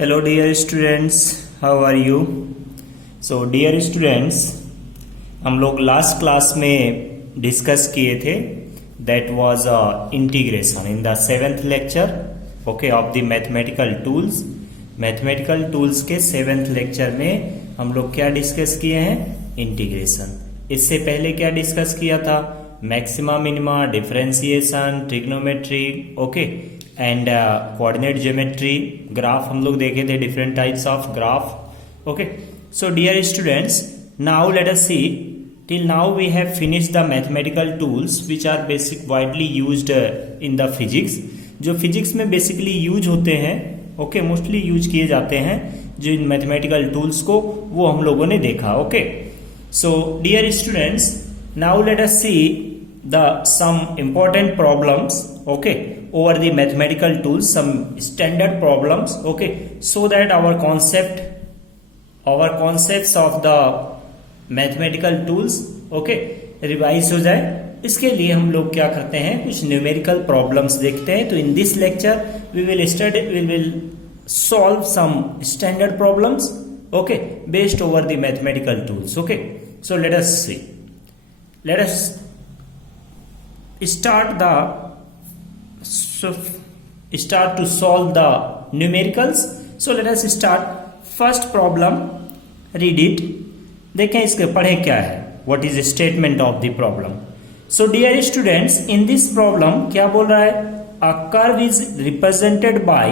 Hello dear students, how are you? So dear students, हम लोग last class में discuss किए थे that was integration in the 7th lecture okay of the mathematical tools. Mathematical tools के 7th lecture में हम लोग क्या डिस्कस किए हैं? इंटीग्रेशन। इससे पहले क्या डिस्कस किया था? Maxima minima, differentiation, trigonometry okay and coordinate geometry, graph हम लोग देखे थे, different types of graph okay. So dear students, now let us see till now we have finished the mathematical tools which are basic widely used in the physics, जो physics में basically use होते हैं okay, mostly use किए जाते हैं जो इन mathematical tools को, वो हम लोगों ने देखा okay. So dear students, now let us see the some important problems okay over the mathematical tools, some standard problems okay, so that our concepts of the mathematical tools okay revise हो जाए। इसके लिए हम लोग क्या करते हैं, कुछ न्यूमेरिकल प्रॉब्लम्स देखते हैं। तो in this lecture we will solve some standard problems okay based over the mathematical tools okay। So let us see, let us start to solve the numericals। So let us start first problem, read it, देखें इसके पढ़े क्या है, what is the statement of the problem। So dear students, in this problem क्या बोल रहा है, a curve is represented by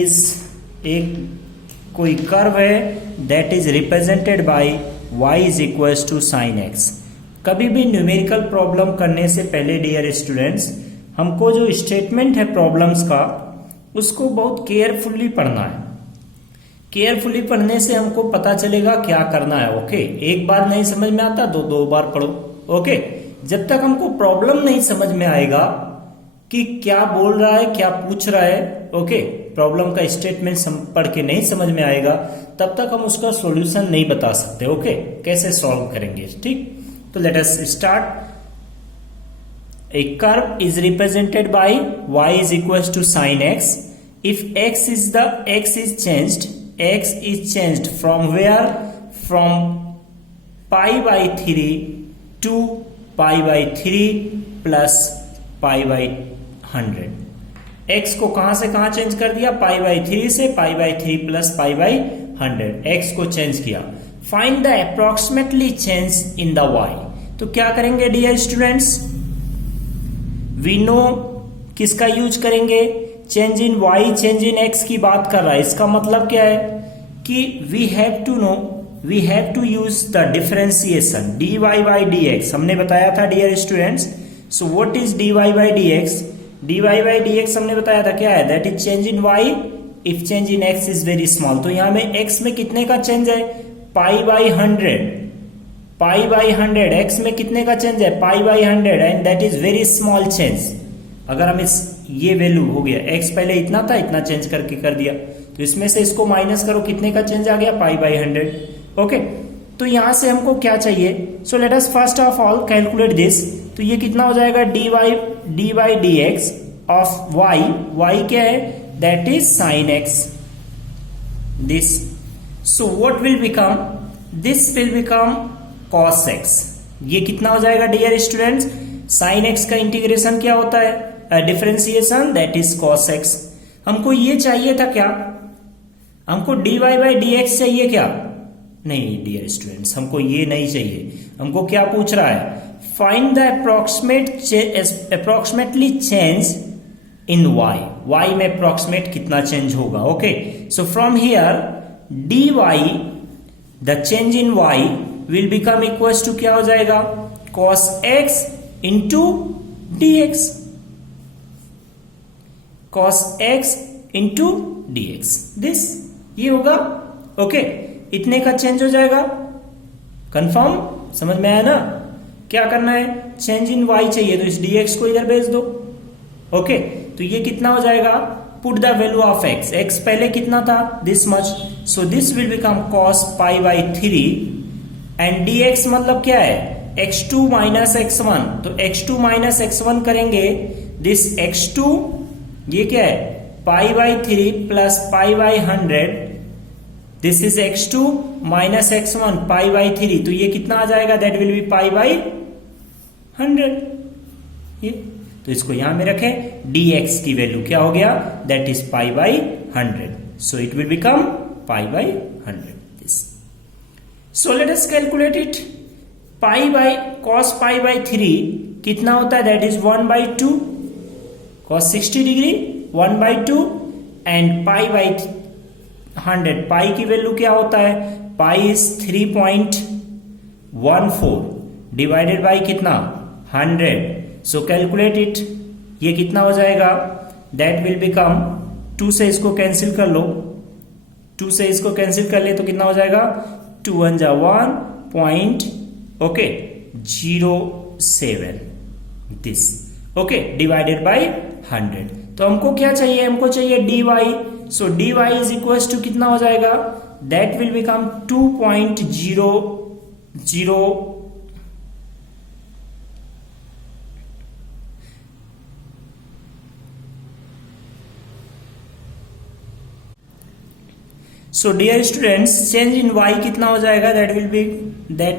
is एक कोई कर्व है that is represented by y is equals to sin x। कभी भी न्यूमेरिकल प्रॉब्लम करने से पहले डियर स्टूडेंट्स, हमको जो स्टेटमेंट है प्रॉब्लम्स का, उसको बहुत केयरफुली पढ़ना है। केयरफुली पढ़ने से हमको पता चलेगा क्या करना है ओके। एक बार नहीं समझ में आता दो बार पढ़ो ओके। जब तक हमको प्रॉब्लम नहीं समझ में आएगा कि क्या बोल रहा है, क्या पूछ रहा है ओके, प्रॉब्लम का स्टेटमेंट पढ़ के नहीं समझ में आएगा, तब तक हम उसका सॉल्यूशन नहीं बता सकते ओके, कैसे सॉल्व करेंगे ठीक। तो let us start। A curve is represented by y is equals to sin x if x is changed from where, from pi by 3 to pi by 3 plus pi by 100। x को कहां से कहां change कर दिया, pi by 3 से pi by 3 plus pi by 100, x को change किया। Find the approximately change in the y। तो क्या करेंगे डियर स्टूडेंट्स, वी नो किसका यूज करेंगे, change in y, change in x की बात कर रहा है। इसका मतलब क्या है कि we have to use the differentiation dy by dx। हमने बताया था dear students. So what is dy by dx? dy by dx हमने बताया था क्या है, that is change in y if change in x is very small. तो यहां में x में कितने का चेंज है, pi by 100, pi by 100, x में कितने का चेंज है, pi by 100 and that is very small change. अगर हम ये वैल्यू हो गया, x पहले इतना था, इतना चेंज करके कर दिया, तो इसमें से इसको माइनस करो, कितने का चेंज आ गया, पाई बाई 100 ओके। तो यहां से हमको क्या चाहिए, सो let us first of all calculate this. तो ये कितना हो जाएगा, D by d x of y क्या है, that is sine x this. So what will become? This will become cos x। ये कितना हो जाएगा डियर स्टूडेंट्स, sin x का इंटीग्रेशन क्या होता है, differentiation, that is cos x। हमको ये चाहिए था क्या, हमको dy बाई dx चाहिए क्या, नहीं डियर स्टूडेंट्स, हमको ये नहीं चाहिए। हमको क्या पूछ रहा है, find the approximately change in y में अप्रोक्सीमेट कितना चेंज होगा okay. So from here dy, the change in y will become equals to क्या हो जाएगा, cos x into dx, cos x into dx this, ये होगा ओके। इतने का चेंज हो जाएगा, कंफर्म, समझ में आया ना। क्या करना है, चेंज इन y चाहिए, तो इस dx को इधर भेज दो ओके। तो ये कितना हो जाएगा, put the value of x पहले कितना था, this much, so this will become cos pi by 3 and dx मतलब क्या है, x2 माइनस x1। तो x2 माइनस x1 करेंगे, दिस x2 ये क्या है, π/3 plus π/100, this is x2 minus x1 π/3, तो ये कितना आ जाएगा? That will be π/100। ये तो इसको यहां में रखें, dx की वैल्यू क्या हो गया? That is π/100, so it will become π/100 this. So let us calculate it. cos π/3 कितना होता है? That is 1/2, cos 60 degree 1/2, and π/100, pi की वैल्यू क्या होता है? पाई इज 3.14 डिवाइडेड बाई कितना? 100। सो कैलकुलेट इट, ये कितना हो जाएगा? दैट विल बिकम, 2 से इसको कैंसिल कर लो, 2 से इसको कैंसिल कर ले तो कितना हो जाएगा? 2 1 जा 1.07 दिस, ओके, डिवाइडेड बाई 100। तो हमको क्या चाहिए? हमको चाहिए dy, so dy is equal to कितना हो जाएगा? That will become 2.00, so dear students, change in y कितना हो जाएगा? That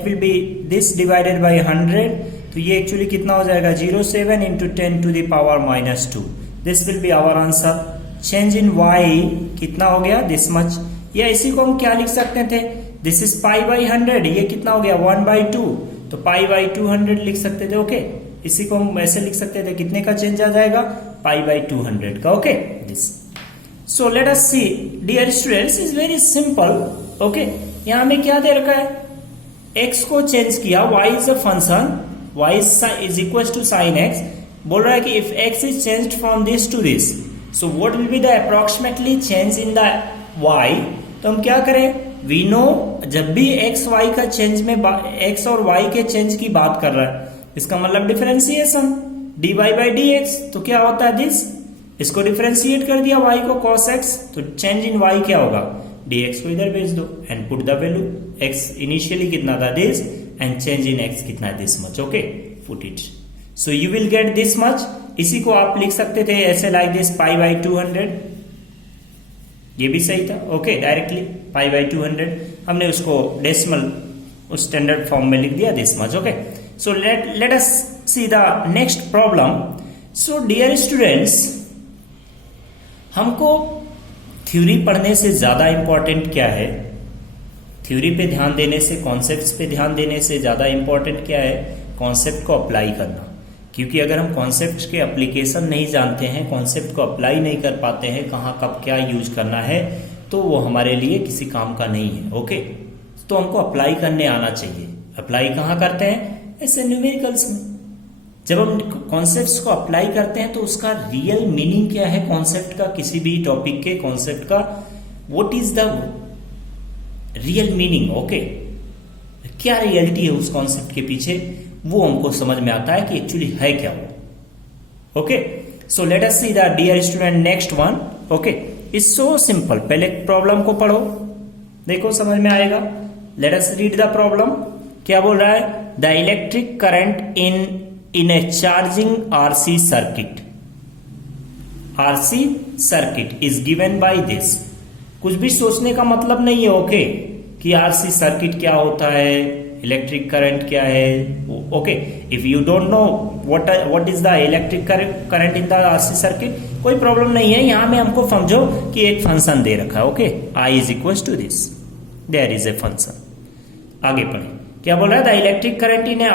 will be this divided by 100, तो ये एक्चुअली कितना हो जाएगा? 07 into 10 to the power -2, this will be our answer. Change in y कितना हो गया? This much. या इसी को हम क्या लिख सकते थे? दिस इज π/100, ये कितना हो गया? 1/2, तो π/200 लिख सकते थे, ओके। इसी को हम ऐसे लिख सकते थे, कितने का चेंज आ जाएगा? π/200 का, okay this. So let us see dear students, is very simple, okay. यहां में क्या दे रखा है? x को चेंज किया, y is a function, y is equal to sin x, बोल रहा है कि if x is changed from this to this, so what will be the approximately change in the y। तो हम क्या करें? वी नो, जब भी x y का चेंज में x और y के चेंज की बात कर रहा है, इसका मतलब डिफरेंशिएशन dy बाई dx, तो क्या होता है? दिस, इसको डिफरेंशिएट कर दिया y को cos x, तो चेंज इन y क्या होगा? dx को इधर भेज दो and put the value, x initially कितना था? This, and change in x कितना है? This much, okay, put it, so you will get this much. इसी को आप लिख सकते थे ऐसे, लाइक दिस, π/200, ये भी सही था, ओके, डायरेक्टली π/200, हमने उसको डेसिमल उस स्टैंडर्ड फॉर्म में लिख दिया, this much, okay. So let us see the next problem. So dear students, हमको थ्योरी पढ़ने से ज्यादा इंपॉर्टेंट क्या है? थ्योरी पे ध्यान देने से, कॉन्सेप्ट्स पे ध्यान देने से ज्यादा इंपॉर्टेंट क्या है? कॉन्सेप्ट को अप्लाई करना। क्योंकि अगर हम कॉन्सेप्ट के एप्लीकेशन नहीं जानते हैं, कॉन्सेप्ट को अप्लाई नहीं कर पाते हैं, कहाँ कब क्या यूज करना है, तो वो हमारे लिए किसी काम का नहीं है, ओके। तो हमको अप्लाई करने आना चाहिए। अप्लाई कहाँ करते हैं? ऐसे न्यूमेरिकल्स में। जब हम कॉन्सेप्ट्स को अप्लाई करते हैं तो उसका रियल मीनिंग क्या है कॉन्सेप्ट का, किसी भी टॉपिक के कॉन्सेप्ट का, what is the real meaning, okay, क्या रियलिटी है उस कॉन्सेप्ट के पीछे, वो हमको समझ में आता है कि एक्चुअली है क्या वो, okay. So let us see the dear student next one, okay, is so simple. पहले प्रॉब्लम को पढ़ो, देखो समझ में आएगा। Let us read the problem. क्या बोल रहा है? The electric current in a charging RC circuit is given by this। कुछ भी सोचने का मतलब नहीं है, ओके, कि RC सर्किट क्या होता है, इलेक्ट्रिक करंट क्या है, okay. If you don't know what is the electric current in the RC circuit, कोई प्रॉब्लम नहीं है। यहां में हमको समझो कि एक फंक्शन दे रखा है, okay, I is equal to this, there is a function. आगे पढ़े, क्या बोल रहा है? The electric current in a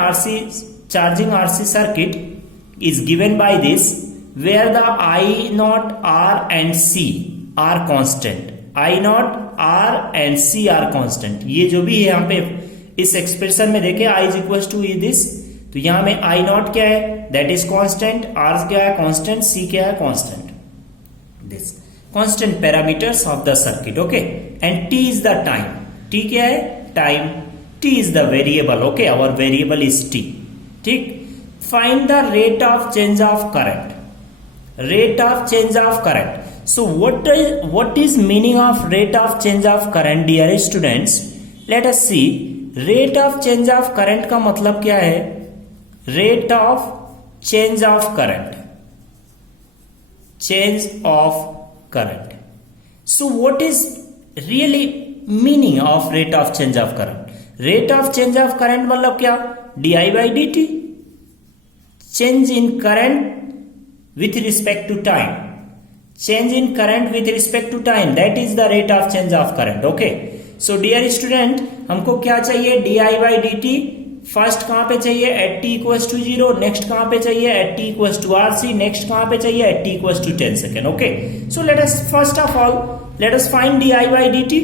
charging RC circuit is given by this, where the I0, R and C are constant। I0, R and C are constant। ये जो भी है यहाँ पे इस एक्सप्रेशन में देखे, I is equals to this, तो यहाँ में I0 क्या है? That is constant। R क्या है? Constant। C क्या है? Constant। This constant parameters of the circuit, okay। And T is the time। T क्या है? Time। T is the variable, okay। Our variable is T। ठीक। Find the rate of change of current. Rate of change of current. So what is meaning of rate of change of current dear students? Let us see. Rate of change of current का मतलब क्या है? Rate of change of current, change of current. So what is really meaning of rate of change of current? Rate of change of current मतलब क्या? di by dt, change in current with respect to time. Change in current with respect to time, that is the rate of change of current. Okay, so dear student, हमको क्या चाहिए? di by dt. First कहां पे चाहिए? At t equals to 0. Next कहां पे चाहिए? At t equals to RC. Next कहां पे चाहिए? At t equals to 10 second. Okay, so let us first of all let us find d I by D T.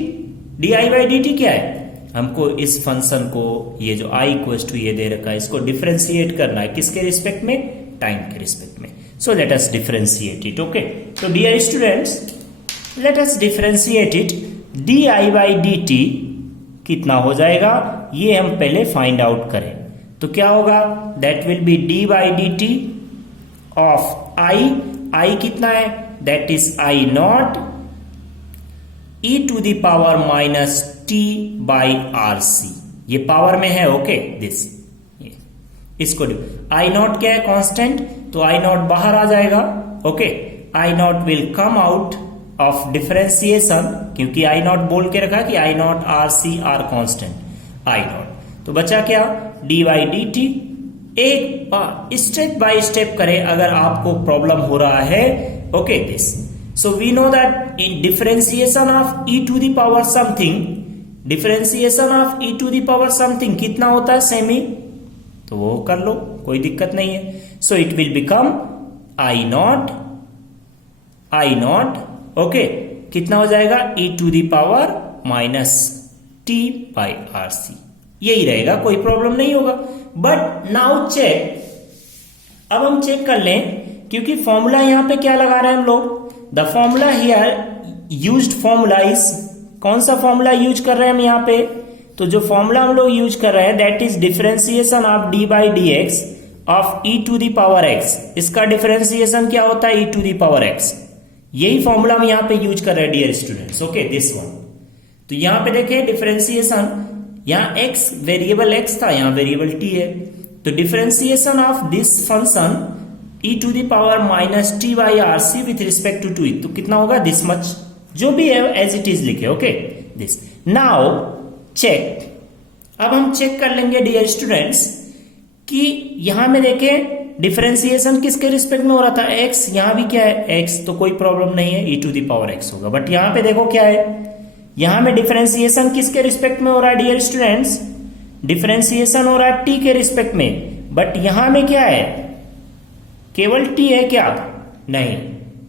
D I by D t क्या है? हमको इस function को, ये जो आई इक्वल्स टू ये दे रखा है, इसको डिफरेंशिएट करना है. किसके रिस्पेक्ट में? टाइम के रिस्पेक्ट में. So let us differentiate it. Okay, तो dear students, let us differentiate it. D I by D T कितना हो जाएगा ये हम पहले फाइंड आउट करें. तो क्या होगा? That will be D by D T of I. I कितना है? That is I naught E to the power minus T by R C. ये पावर में है. ओके, दिस इसको आई नॉट क्या है? कांस्टेंट. तो आई नॉट बाहर आ जाएगा. Okay, I naught will come out of differentiation, क्योंकि आई नॉट बोल के रखा कि I naught R C are constant. I naught तो बचा क्या? D by D T. एक स्टेप बाय स्टेप करें अगर आपको प्रॉब्लम हो रहा है. Okay, this. So we know that in differentiation of E to the power something, differentiation of E to the power something कितना होता है? सेमी. तो वो कर लो, कोई दिक्कत नहीं है. So it will become I naught. I naught okay, कितना हो जाएगा? E to the power minus T by R C. यही रहेगा, कोई प्रॉब्लम नहीं होगा. But now check. अब हम चेक कर लें, क्योंकि फॉर्मूला यहां पे क्या लगा रहे हैं हम लोग? The formula here used formula is, कौन सा फॉर्मूला यूज कर रहे हैं हम यहां पे? तो जो फॉर्मूला हम लोग यूज कर रहे हैं that is differentiation of d by d x of E to the power x. इसका डिफरेंशिएशन क्या होता है? E to the power x. यही फॉर्मूला हम यहां पे यूज कर रहे हैं dear students. Okay, this one. तो यहां पे देखें डिफरेंशिएशन, यहां एक्स वेरिएबल एक्स था, यहां वेरिएबल टी है. तो differentiation of this function e to the power minus T by R C with respect to it. तो कितना होगा? This much. जो भी है एज इट इज लिखे. Okay, this. Now check. अब हम चेक कर लेंगे डियर स्टूडेंट्स कि यहां में देखें डिफरेंशिएशन किसके रिस्पेक्ट में हो रहा था? एक्स. यहां भी क्या है? एक्स. तो कोई प्रॉब्लम नहीं है, e to the power x होगा. बट यहां पे देखो क्या है? यहां में डिफरेंशिएशन किसके रिस्पेक्ट में हो रहा है डियर स्टूडेंट्स? डिफरेंशिएशन हो रहा है टी के रिस्पेक्ट में. बट यहां में क्या है? केवल टी है क्या? नहीं.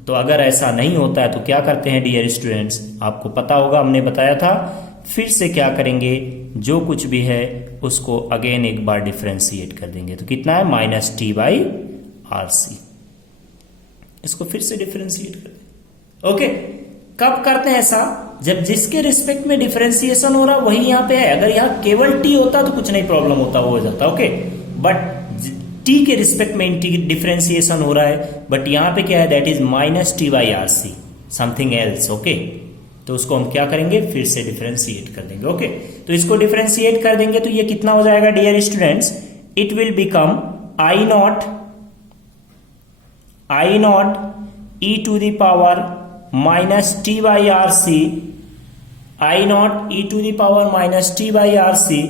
तो अगर ऐसा नहीं होता है तो क्या करते हैं डियर स्टूडेंट्स? आपको पता होगा, हमने बताया था. फिर से क्या करेंगे? जो कुछ भी है उसको अगेन एक बार डिफरेंशिएट कर देंगे. तो कितना है? Minus T by R C. इसको फिर से डिफरेंशिएट कर देंगे. ओके, कब करते हैं ऐसा? जब जिसके रिस्पेक्ट में डिफरेंशिएशन हो रहा वही यहां पे है. अगर यहां केवल टी होता तो कुछ नहीं प्रॉब्लम होता, वो हो जाता. ओके, बट टी के रिस्पेक्ट में डिफरेंशिएशन हो रहा है. बट यहां पे क्या है? That is minus T by R C, something else. Okay, तो उसको हम क्या करेंगे? फिर से डिफरेंशिएट कर देंगे. ओके, तो इसको डिफरेंशिएट कर देंगे तो ये कितना हो जाएगा dear students? It will become I naught E to the power minus T by R C. I naught E to the power minus T by R C.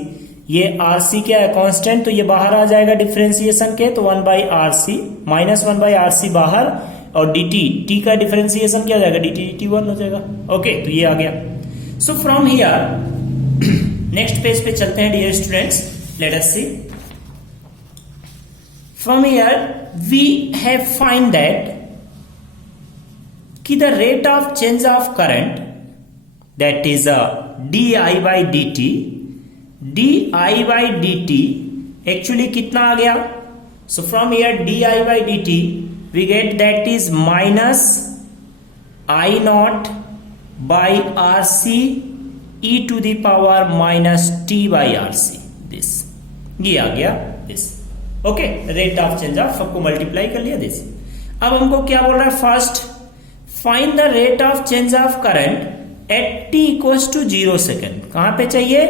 ये आर सी क्या है? कांस्टेंट. तो ये बाहर आ जाएगा डिफरेंशिएशन के. तो 1 by R C minus 1 by R C बाहर. और डी टी का डिफरेंशिएशन क्या हो जाएगा? डी टी 1 हो जाएगा. ओके, तो ये आ गया. So from here next page पे चलते हैं dear students. Let us see. From here we have find that कि the rate of change of current that is D I by D T. D I by D T actually कितना आ गया? So from here D I by D T we get that is minus I naught by RC e to the power minus t by RC. this ये आ गया this. Okay, rate of change of सबको multiply कर लिया this. अब हमको क्या बोल रहा है? First find the rate of change of current at t equals to 0 second. कहां पे चाहिए?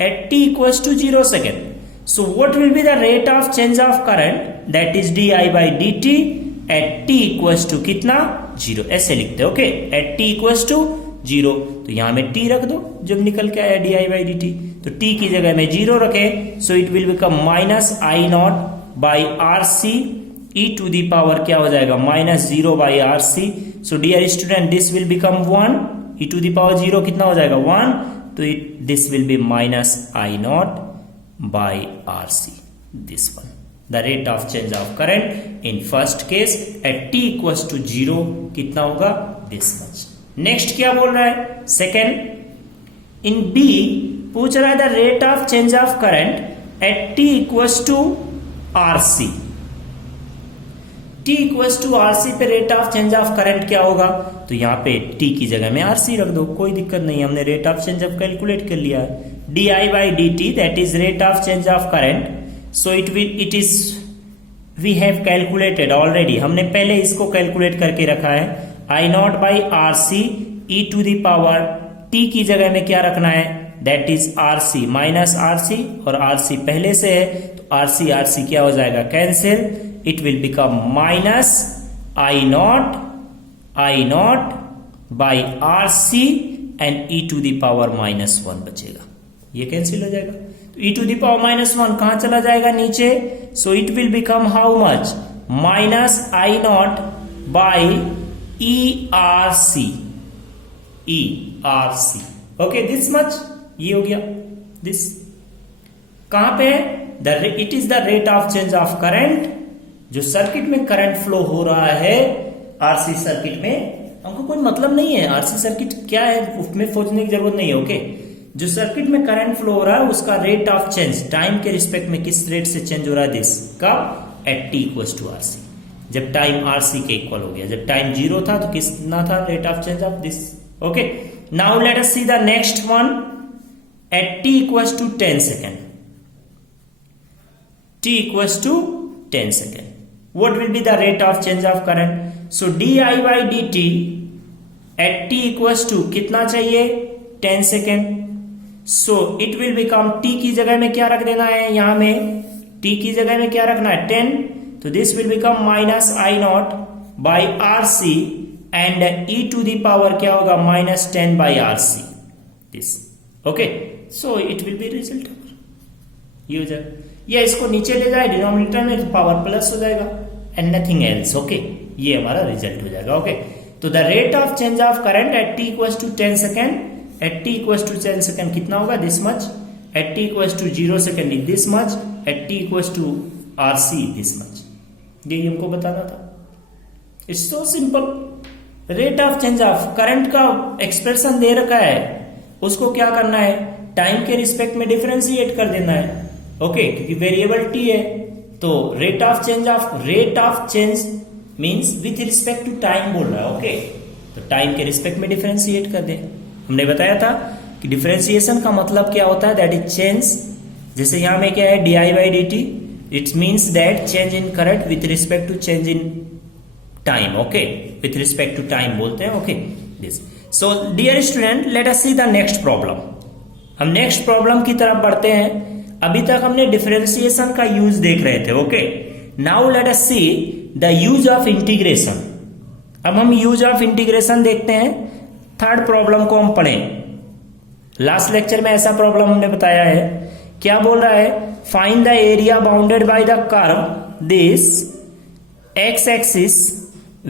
At t equals to 0 second. So what will be the rate of change of current? That is D I by D t at t equals to कितना? 0 ऐसे लिखते हैं। Okay, eight t equals to 0, तो यहां में t रख दो जब निकल के आया d I by D t, तो t की जगह में 0 रखे, so it will become minus i naught by R C E to the power क्या हो जाएगा minus 0 by R C. So dear student this will become 1, e to the power 0 कितना हो जाएगा 1, तो this will be minus i naught by R C, this one. The rate of change of current in first case at t equals to 0 कितना होगा this much. Next क्या बोल रहा है सेकेंड, इन बी पूछ रहा है the rate of change of current at t equals to R C. t equals to R C पे rate of change of current क्या होगा, तो यहाँ पे t की जगह में आर सी रख दो, कोई दिक्कत नहीं, हमने rate of change of calculate कर लिया है। D I by D T that is rate of change of current, so it is we have calculated already, हमने पहले इसको कैलकुलेट करके रखा है। I naught by R C E to the power T की जगह में क्या रखना है that is R C minus R C, और आर सी पहले से है तो आर सी क्या हो जाएगा cancel, it will become minus i naught by R C and e to the power minus 1 बचेगा, ये कैंसिल हो जाएगा। तो e to the power minus 1 कहां चला जाएगा नीचे, so it will become how much minus i naught by e R C, okay this much, ये हो गया दिस। कहां पे है it is the rate of change of current, जो सर्किट में करंट फ्लो हो रहा है आरसी सर्किट में, हमको कोई मतलब नहीं है आरसी सर्किट क्या है उसमें सोचने की जरूरत नहीं है। ओके, जो सर्किट में करंट फ्लो हो रहा है उसका रेट ऑफ चेंज टाइम के रिस्पेक्ट में किस रेट से चेंज हो रहा है दिस का at t equals to RC, जब टाइम आरसी के इक्वल हो गया, जब टाइम 0 था तो कितना था rate of change of this. Okay, now let us see the next one at t equals to 10 second, t equals to 10 second. What will be the rate of change of current? So di by dt at t equals to कितना चाहिए 10 second. So it will become t की जगह में क्या रख देना है, यहां में t की जगह में क्या रखना है 10, तो this will become minus I naught by RC and e to the power क्या होगा minus 10 by RC this. Okay, so it will be result ये हो जाएगा, या इसको नीचे ले जाए डिनोमिनेटर में तो पावर प्लस हो जाएगा एंड नथिंग एल्स। ओके, ये हमारा रिजल्ट हो जाएगा। ओके, तो the rate of change of current at t equals to 10 second, at t equals to 10 second कितना होगा this much, at t equals to 0 second this much, at t equals to R C this much, ये हमको बताना था। It's so simple. Rate of change of current का expression दे रखा है, उसको क्या करना है टाइम के रिस्पेक्ट में डिफरेंशिएट कर देना है। ओके, क्योंकि वेरिएबल टी है तो rate of change means with respect to time बोल रहा है। ओके, तो टाइम के रिस्पेक्ट में डिफरेंशिएट कर दे। हमने बताया था कि डिफरेंशिएशन का मतलब क्या होता है दैट इज चेंज, जैसे यहां में क्या है D I by D t, it means that change in current with respect to change in time. Okay, with respect to time बोलते हैं। Okay, this. So dear student let us see the next problem. हम next problem की तरफ बढ़ते हैं। अभी तक हमने डिफरेंशिएशन का यूज देख रहे थे। Okay, now let us see the use of integration. अब हम यूज ऑफ इंटीग्रेशन देखते हैं। थर्ड प्रॉब्लम को हम पढ़ें। लास्ट लेक्चर में ऐसा प्रॉब्लम हमने बताया है, क्या बोल रहा है find the area bounded by the curve this x axis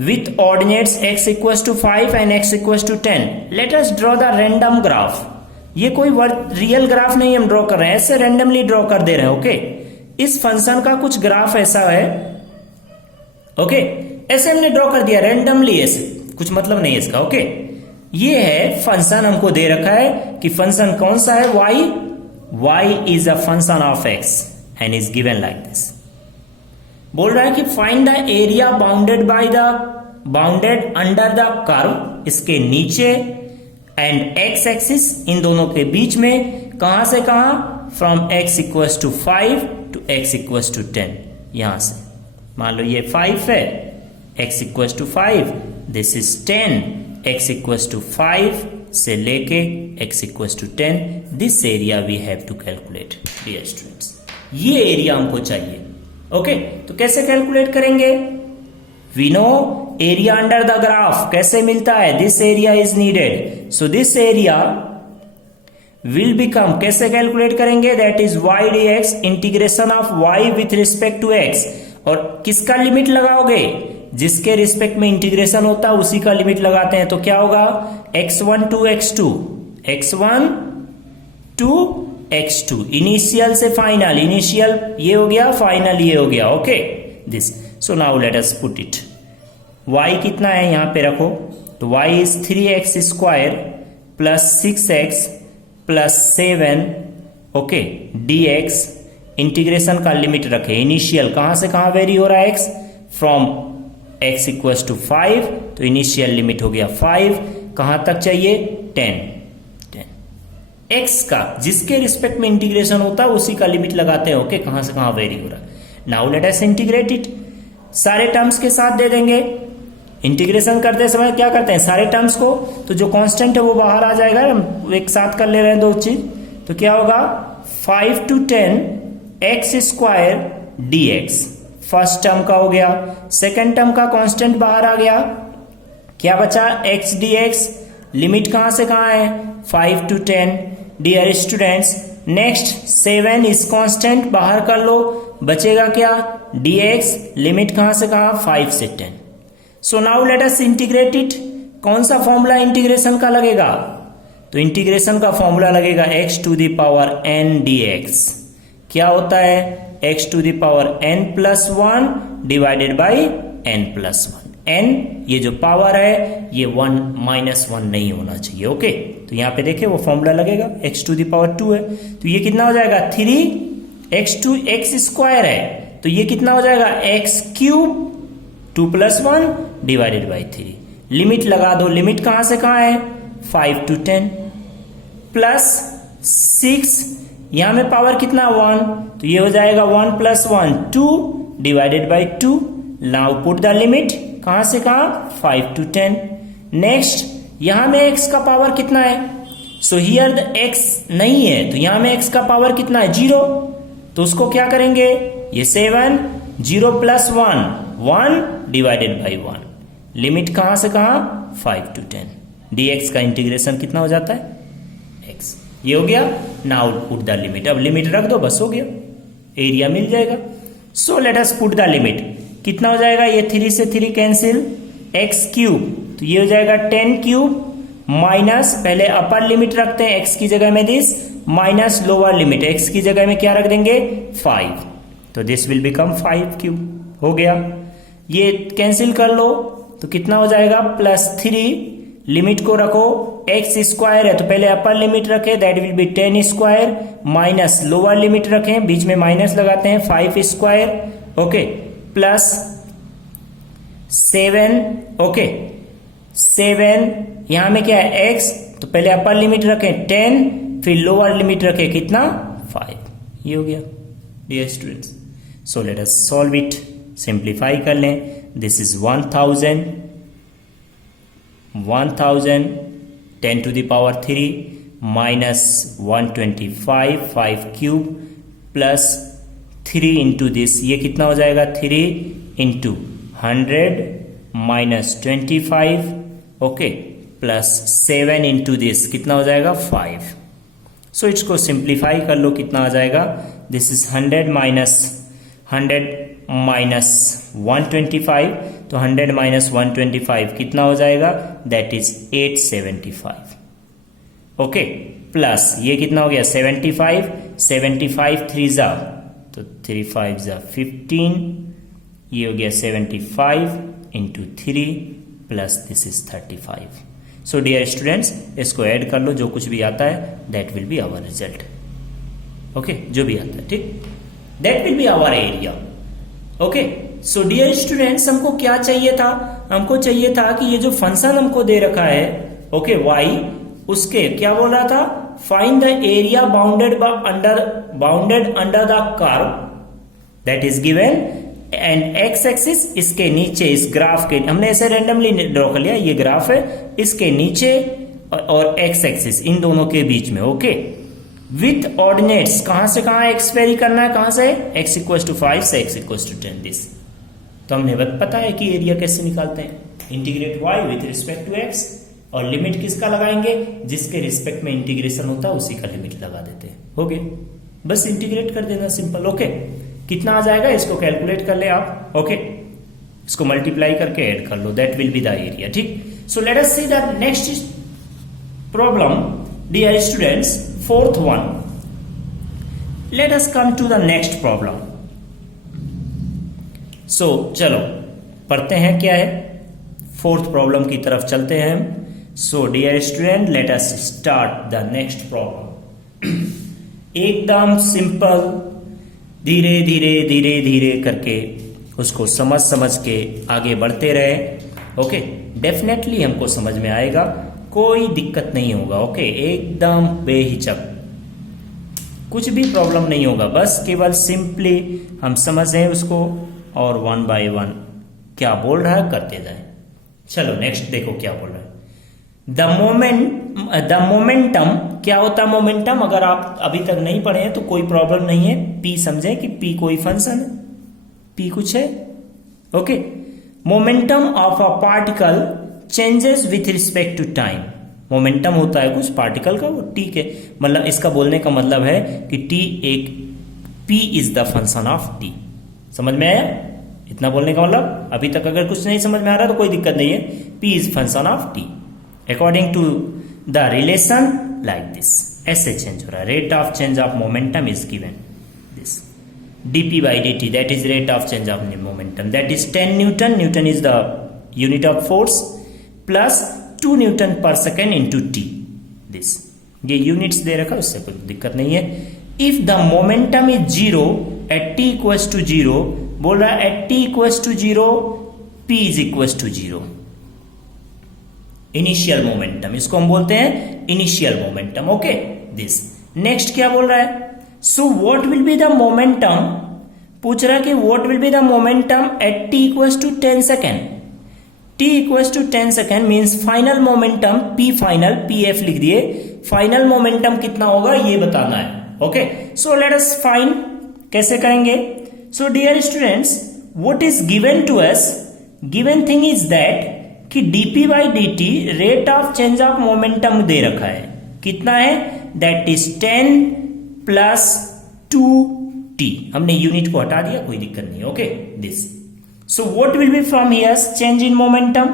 with ordinates x equals to 5 and x equals to 10. Let us draw the random graph. ये कोई रियल ग्राफ नहीं हम ड्रॉ कर रहे हैं, ऐसे रैंडमली ड्रॉ कर दे रहे हैं। ओके, इस फंक्शन का कुछ ग्राफ ऐसा है। ओके, ऐसे हमने ड्रॉ कर दिया रैंडमली, ऐसे कुछ मतलब नहीं है इसका। ओके, ये है फंक्शन हमको दे रखा है कि फंक्शन कौन सा है y is a function of x and is given like this. बोल रहा है कि find the area bounded under the curve, इसके नीचे एंड एक्स एक्सिस इन दोनों के बीच में, कहां से कहां from x equals to 5 to x equals to 10। यहां से मान लो ये 5 है, x equals to 5, this is 10, x equals to 5 से लेके x equals to 10। This area we have to calculate dear students, ये एरिया हमको चाहिए। ओके, तो कैसे कैलकुलेट करेंगे, we know area under the graph कैसे मिलता है, this area is needed, so this area will become, कैसे कैलकुलेट करेंगे, that is y d x integration of y with respect to x, और किसका लिमिट लगाओगे, जिसके रिस्पेक्ट में इंटीग्रेशन होता है उसी का लिमिट लगाते हैं, तो क्या होगा x1 to x2, x1 to x2, initial से फाइनल, इनिशियल ये हो गया, फाइनल ये हो गया, okay this, so now let us put it, y कितना है यहां पे रखो, तो y is 3x square plus 6x plus 7, okay dx, integration का लिमिट रखे, इनिशियल कहां से कहां वेरी हो रहा है x, from x equals to 5, तो इनिशियल लिमिट हो गया 5, कहां तक चाहिए 10, x का जिसके रिस्पेक्ट में इंटीग्रेशन होता है उसी का लिमिट लगाते हैं, ओके कहां से कहां वेरी हो रहा है। Now let us integrate it, सारे टर्म्स के साथ दे देंगे, इंटीग्रेशन करते समय क्या करते हैं सारे टर्म्स को, तो जो कांस्टेंट है वो बाहर आ जाएगा, हम एक साथ कर ले रहे हैं दो चीज, तो क्या होगा 5 to 10 x square dx, first term का हो गया, सेकेंड टर्म का कांस्टेंट बाहर आ गया, क्या बचा x dx, लिमिट कहां से कहां है 5 to 10, डियर स्टूडेंट्स नेक्स्ट 7 इस कांस्टेंट बाहर कर लो, बचेगा क्या dx, लिमिट कहां से कहां 5 से 10, सो now let us integrate it, कौन सा फॉर्मूला इंटीग्रेशन का लगेगा, तो इंटीग्रेशन का फॉर्मूला लगेगा x to the power n dx, क्या होता है x to the power n plus 1 divided by n plus 1, n ये जो पावर है ये 1 माइनस 1 नहीं होना चाहिए, ओके तो यहां पे देखिए वो फॉर्मूला लगेगा, x टू द पावर 2 है, तो ये कितना हो जाएगा 3x स्क्वायर है, तो ये कितना हो जाएगा x cube 2 plus 1 divided by 3, limit लगा दो, लिमिट कहां से कहां है 5 to 10 प्लस 6, यहां में पावर कितना 1, तो ये हो जाएगा 1 plus 1 2 divided by 2, now put the limit कहां से कहां 5 to 10, नेक्स्ट यहां में x का पावर कितना है, सो हियर द x नहीं है, तो यहां में x का पावर कितना है 0, तो उसको क्या करेंगे, ये 7 0 प्लस 1 डिवाइडेड बाई 1, लिमिट कहां से कहां 5 to 10, dx का इंटीग्रेशन कितना हो जाता है x, ये हो गया, नाउ पुट द लिमिट, अब लिमिट रख दो बस हो गया, एरिया मिल जाएगा, सो let us put the limit, कितना हो जाएगा, ये 3 से 3 कैंसिल, x क्यूब, तो ये हो जाएगा 10 क्यूब माइनस, पहले अपर लिमिट रखते हैं x की जगह में this, minus lower limit x की जगह में क्या रख देंगे 5, तो दिस विल बिकम 5 क्यूब, हो गया, ये कैंसिल कर लो, तो कितना हो जाएगा प्लस 3, लिमिट को रखो, x स्क्वायर है तो पहले अपर लिमिट रखें, that will B 10 square minus lower limit रखें, बीच में माइनस लगाते हैं 5 स्क्वायर, ओके प्लस 7, ओके 7, यहां में क्या है x, तो पहले अपर लिमिट रखें 10, फिर लोअर लिमिट रखें कितना 5, ये हो गया dear students, so let us solve it, simplify कर लें, this is 1000 10 to the power 3 minus 125 5 cube plus 3 into this, ये कितना हो जाएगा 3 into 100 minus 25, okay plus 7 into this कितना हो जाएगा 5, सो इसको सिंप्लीफाई कर लो, कितना आ जाएगा, दिस इज 100 माइनस 125, तो 100 माइनस 125 कितना हो जाएगा, दैट इज 875, ओके प्लस ये कितना हो गया 75 3 जा, तो 3 5 जा 15, ये हो गया 75 into 3 plus this is 35, so dear students इसको ऐड कर लो, जो कुछ भी आता है that will be our result, okay जो भी आता है ठीक, that will be our area, okay so dear students हमको क्या चाहिए था, हमको चाहिए था कि ये जो फंक्शन हमको दे रखा है ओके y, उसके क्या बोल रहा था, find the area bounded under the curve that is given and x axis, इसके नीचे इस ग्राफ के, हमने ऐसे रैंडमली ड्रॉ कर लिया, ये ग्राफ है इसके नीचे और x एक्सिस इन दोनों के बीच में, ओके विथ ऑर्डिनेट्स, कहां से कहां x वेरी करना है, कहां से x इक्वल टू 5 से x इक्वल टू 10 दिस, तो हमने पता है कि एरिया कैसे निकालते हैं, integrate y with respect to x, और लिमिट किसका लगाएंगे, जिसके रिस्पेक्ट में इंटीग्रेशन होता है उसी का लिमिट लगा देते हैं। हो गया, बस इंटीग्रेट कर देना, सिंपल। ओके, कितना आ जाएगा इसको कैलकुलेट कर ले आप। ओके, इसको मल्टीप्लाई करके ऐड कर लो, that will be the area. ठीक, so let us see the next problem dear students, fourth one. Let us come to the next problem. So चलो पढ़ते हैं क्या है, फोर्थ प्रॉब्लम की तरफ चलते हैं हम। So dear student, let us start the next problem. एकदम सिंपल, धीरे धीरे धीरे धीरे करके उसको समझ समझ के आगे बढ़ते रहे। ओके, डेफिनेटली हमको समझ में आएगा, कोई दिक्कत नहीं होगा। ओके, एकदम बेहिचक, कुछ भी प्रॉब्लम नहीं होगा, बस केवल सिंपली हम समझें उसको और वन बाय वन क्या बोल रहा है करते जाए। चलो नेक्स्ट देखो क्या बोल रहा है। द मोमेंटम, क्या होता है मोमेंटम, अगर आप अभी तक नहीं पढ़े हैं तो कोई प्रॉब्लम नहीं है। पी समझे कि पी कोई फंक्शन है, पी कुछ है। Okay, momentum of a particle changes with respect to time. Momentum होता है कुछ पार्टिकल का, वो टी के मतलब, इसका बोलने का मतलब है कि टी एक, P is the function of T. समझ में आया इतना बोलने का मतलब? अभी तक अगर कुछ नहीं समझ में आ रहा तो कोई दिक्कत नहीं है। P is function of t according to the relation like this. ऐसे चेंज हो रहा है, rate of change of momentum is given this dp by dt, that is rate of change of momentum, that is 10 Newton, Newton is the unit of force, plus 2 Newton per second into t, this ये units दे रखा, उससे कोई दिक्कत नहीं है। If the momentum is zero at t equals to zero, बोल रहा है at t equals to zero p is equals to zero, initial momentum, इसको हम बोलते हैं initial momentum. Okay, this next क्या बोल रहा है, so what will be the momentum, पूछ रहा है कि what will be the momentum at t equals to 10 second. t equals to 10 second means final momentum, p final, pf लिख दिए, फाइनल मोमेंटम कितना होगा ये बताना है। Okay, so let us find, कैसे करेंगे। So dear students, what is given to us, given thing is that कि dp by dt rate of change of momentum दे रखा है, कितना है, दैट इज 10 प्लस 2t। हमने यूनिट को हटा दिया, कोई दिक्कत नहीं। Okay, this, so what will B from here change in momentum,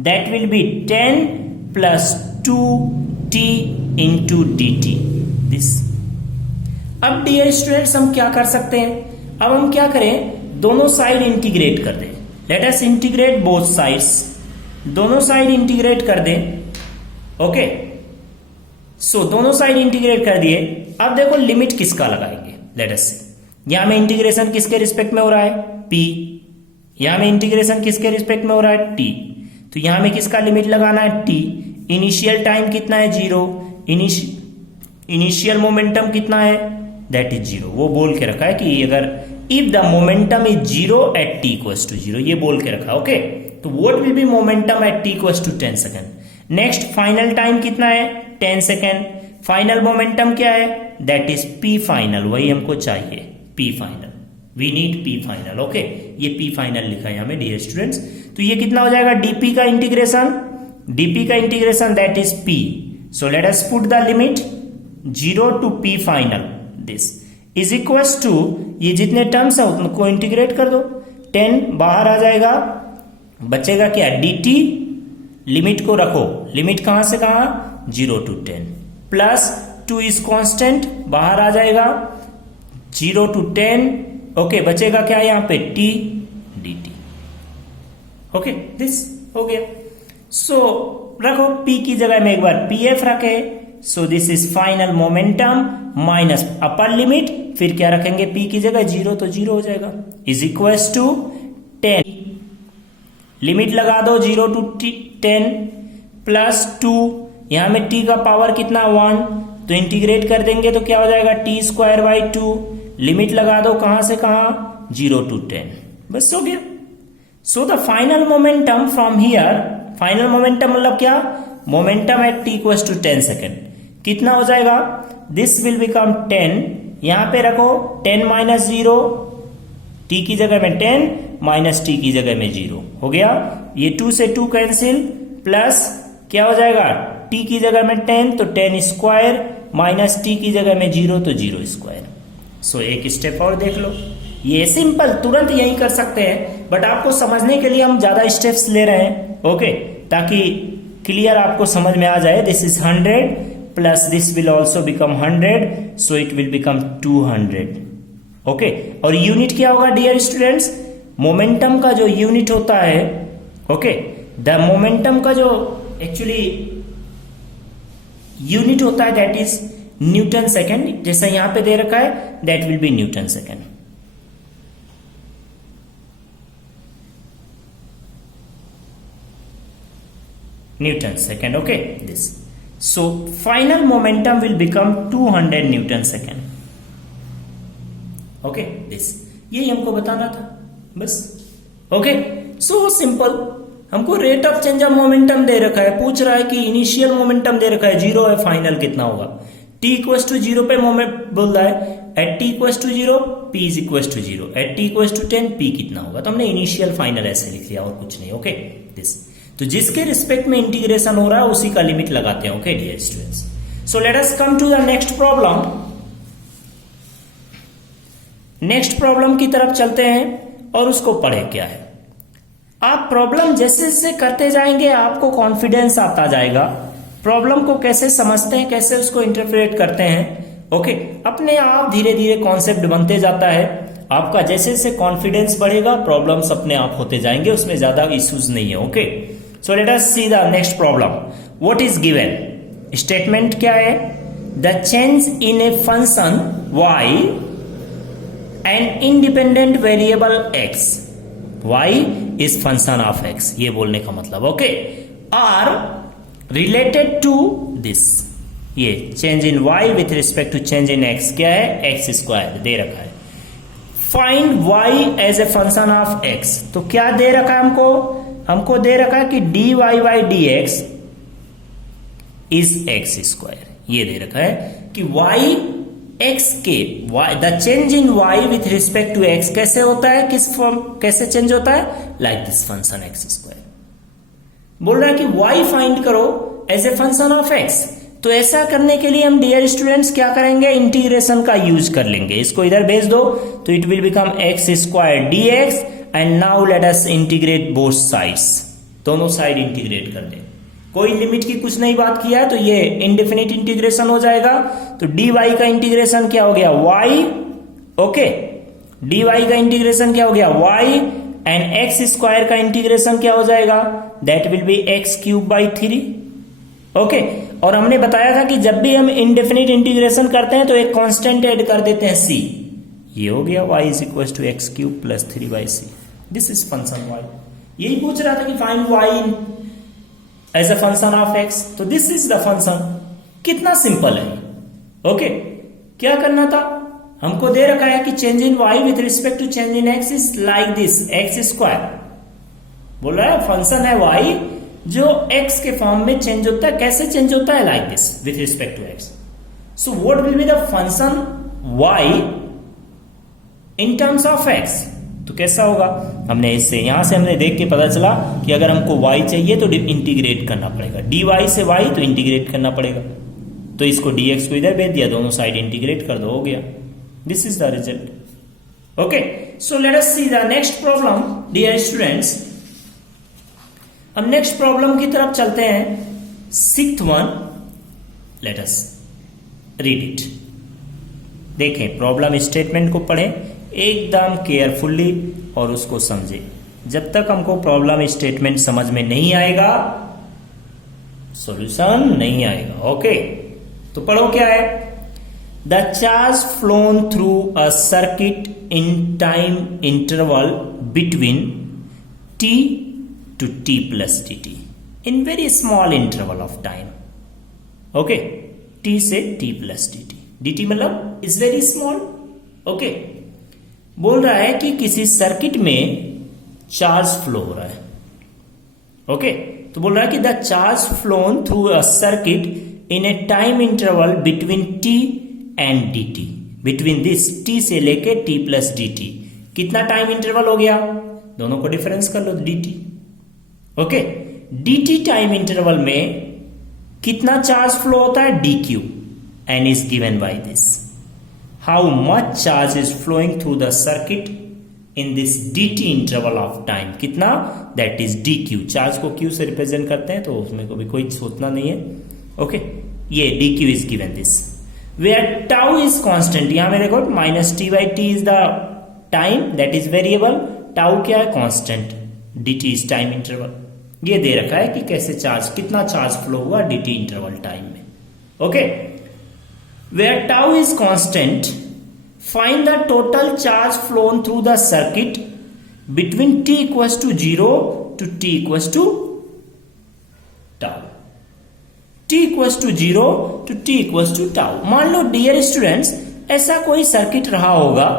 that will B 10 plus 2t into dt, this. अब डियर स्टूडेंट्स हम क्या कर सकते हैं, अब हम क्या करें, दोनों साइड इंटीग्रेट कर दें। Let us integrate both sides, दोनों साइड इंटीग्रेट कर दें। ओके, सो दोनों साइड इंटीग्रेट कर दिए। अब देखो लिमिट किसका लगाएंगे, लेट अस सी, यहां में इंटीग्रेशन किसके रिस्पेक्ट में हो रहा है, p, यहां में इंटीग्रेशन किसके रिस्पेक्ट में हो रहा है, t, तो यहां में किसका लिमिट लगाना है, t। इनिशियल टाइम कितना है, जीरो, इनिशियल मोमेंटम कितना है, दैट इज जीरो। वो बोल के रखा है कि अगर if the momentum is zero at t equals to zero, ये बोल के रखा है। ओके, तो what will be momentum at t equals to 10 second. Next final time कितना है, 10 सेकेंड। फाइनल मोमेंटम क्या है, दैट इज p फाइनल, वही हमको चाहिए, p final, we need p final. Okay, ये p फाइनल लिखा है हमें डियर स्टूडेंट्स। तो ये कितना हो जाएगा, dp का इंटीग्रेशन, dp का integration that is p। So let us put the limit 0 to p final, this is equals to, ये जितने टर्म्स है उनको इंटीग्रेट कर दो, 10 बाहर आ जाएगा, बचेगा क्या, dt, लिमिट को रखो, लिमिट कहां से कहां, 0 टू 10, प्लस 2 इज कांस्टेंट, बाहर आ जाएगा, 0 टू 10। ओके, बचेगा क्या यहां पे, t dt। ओके, दिस हो गया। सो रखो p की जगह में एक बार pf रखे, so this is final momentum minus upper limit, फिर क्या रखेंगे, p की जगह 0, तो 0 हो जाएगा, इज इक्वल्स टू 10, लिमिट लगा दो 0 टू 10 प्लस 2, यहां में t का पावर कितना 1, तो इंटीग्रेट कर देंगे तो क्या हो जाएगा, t स्क्वायर बाई 2, लिमिट लगा दो कहां से कहां, 0 टू 10, बस हो गया। So the final momentum from here, final momentum मतलब क्या, momentum at t equals to 10 second, कितना हो जाएगा, दिस विल बिकम 10, यहां पे रखो 10 माइनस 0, t की जगह में 10 माइनस t की जगह में 0 हो गया। ये 2 से 2 कैंसिल, प्लस क्या हो जाएगा, t की जगह में 10 तो 10 स्क्वायर माइनस t की जगह में 0 तो 0 स्क्वायर। सो एक स्टेप और देख लो, ये सिंपल तुरंत यही कर सकते हैं, बट आपको समझने के लिए हम ज्यादा स्टेप्स ले रहे हैं, ओके, ताकि क्लियर आपको समझ में आ जाए। This is 100 plus this will also become 100, so it will become 200, okay. और यूनिट क्या होगा डियर स्टूडेंट्स, मोमेंटम का जो यूनिट होता है, ओके, द मोमेंटम का जो एक्चुअली यूनिट होता है दैट इज न्यूटन सेकेंड, जैसा यहां पे दे रखा है that will B Newton second. Newton second, okay, this. So final momentum will become 200 Newton second, okay, this. यही हमको बताना था बस, ओके। सो सिंपल, हमको rate of change of momentum दे रखा है, पूछ रहा है कि इनिशियल मोमेंटम दे रखा है 0 है, फाइनल कितना होगा। t इक्वल टू 0 पे मोमेंट बोल रहा है, at t equal to 0 p is equal to 0, at t equal to 10 p कितना होगा। तो हमने इनिशियल फाइनल ऐसे लिख लिया और कुछ नहीं, ओके, दिस। तो जिसके रिस्पेक्ट में इंटीग्रेशन हो रहा है उसी का लिमिट लगाते हैं, okay dear students. So let us come to the next problem. Next problem की तरफ चलते हैं और उसको पढ़े क्या है। आप प्रॉब्लम जैसे जैसे करते जाएंगे आपको कॉन्फिडेंस आता जाएगा, प्रॉब्लम को कैसे समझते हैं, कैसे उसको इंटरप्रेट करते हैं, ओके, अपने आप धीरे धीरे कॉन्सेप्ट बनते जाता है। आपका जैसे जैसे कॉन्फिडेंस बढ़ेगा प्रॉब्लम्स अपने आप होते जाएंगे, उसमें ज्यादा इश्यूज नहीं है, okay. So let us see the next problem. What is given, statement क्या है, the change in a function y and independent variable x, y is function of x, ये बोलने का मतलब, okay, are related to this, ये change in y with respect to change in x क्या है, x square दे रखा है। Find y as a function of x, तो क्या दे रखा है हमको दे रखा है कि dy by dx is x square, ये दे रखा है कि y x के the change in y with respect to x कैसे होता है, किस फॉर्म कैसे चेंज होता है, like this function x square. बोल रहा है कि y फाइंड करो as a function of x, तो ऐसा करने के लिए हम डियर स्टूडेंट्स क्या करेंगे, इंटीग्रेशन का यूज कर लेंगे। इसको इधर भेज दो तो it will become x square dx, and now let us integrate both sides, दोनों साइड इंटीग्रेट कर दें। कोई लिमिट की कुछ नहीं बात किया है तो ये इंडेफिनिट इंटीग्रेशन हो जाएगा। तो dy का इंटीग्रेशन क्या हो गया y, ओके, dy का इंटीग्रेशन क्या हो गया y, एंड x स्क्वायर का इंटीग्रेशन क्या हो जाएगा, that will B x cube by 3, okay. और हमने बताया था कि जब भी हम इंडेफिनिट इंटीग्रेशन करते हैं तो एक कांस्टेंट ऐड कर देते हैं c, ये हो गया y is equal to x cube plus 3/c, this is function y। यही पूछ रहा था कि find y as a function of x, तो दिस इज द फंक्शन। कितना सिंपल है, ओके। क्या करना था, हमको दे रखा है कि change in y with respect to change in x is like this x square, बोल रहा है फंक्शन है y जो x के फॉर्म में चेंज होता है, कैसे चेंज होता है, like this with respect to x। So what will be the function y in terms of x, तो कैसा होगा, हमने इससे यहां से हमने देख के पता चला कि अगर हमको y चाहिए तो इंटीग्रेट करना पड़ेगा, dy से y तो इंटीग्रेट करना पड़ेगा, तो इसको dx को इधर भेज दिया, दोनों साइड इंटीग्रेट कर दो, हो गया, this is the result, okay. So let us see the next problem dear students. अब नेक्स्ट प्रॉब्लम की तरफ चलते हैं, 6th one, let us read it. देखें प्रॉब्लम स्टेटमेंट को पढ़ें एकदम केयरफुली और उसको समझें। जब तक हमको प्रॉब्लम स्टेटमेंट समझ में नहीं आएगा सॉल्यूशन नहीं आएगा, ओके। तो पढ़ो क्या है, the charge flown through a circuit in time interval between t to t plus dt in very small interval of time, okay, t से t plus dt मतलब is very small, okay। बोल रहा है कि किसी सर्किट में charge flow हो रहा है, ओके। तो बोल रहा है कि the charge flown through a circuit in A time interval between t and dt, between this t से लेके t प्लस dt कितना टाइम इंटरवल हो गया, दोनों को डिफरेंस कर लो, dt। Okay, dt time interval में कितना चार्ज फ्लो होता है, dq, and is given by this. How much charge is flowing through the circuit in this dt interval of time? कितना, that is dq। चार्ज को q से represent करते हैं तो उसमें को भी कोई सोचना नहीं है। ओके, ये dq is given this, where tau is constant। यहां में देखो minus T by T is the time that is variable, tau क्या है, constant, dt is time interval. ये दे रखा है कि कैसे चार्ज, कितना चार्ज फ्लो हुआ dt इंटरवल टाइम में। Okay, where tau is constant, find the total charge flown through the circuit between t equals to 0 to t equals to tau। t equals to 0 to t equals to tau। मान लो dear students ऐसा कोई circuit रहा होगा,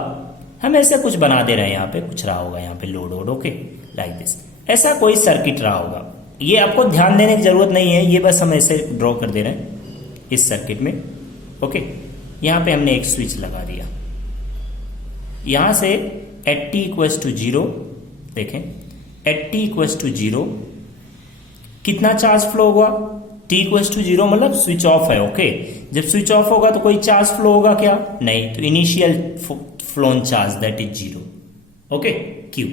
हम ऐसे कुछ बना दे रहे हैं, यहाँ पे कुछ रहा होगा, यहाँ पे लोड वोड, ओके लाइक दिस, ऐसा कोई सर्किट रहा होगा। ये आपको ध्यान देने की जरूरत नहीं है, ये बस हम ऐसे ड्रॉ कर दे रहे हैं इस सर्किट में। ओके, यहां पे हमने एक स्विच लगा दिया, यहां से एट टी इक्वल्स टू 0, देखें एट टी इक्वल्स टू 0 कितना चार्ज फ्लो होगा, टी इक्वल्स टू 0 मतलब स्विच ऑफ है। ओके, जब स्विच ऑफ होगा तो कोई चार्ज फ्लो होगा क्या, नहीं, तो initial flown charge that is 0। Okay, Q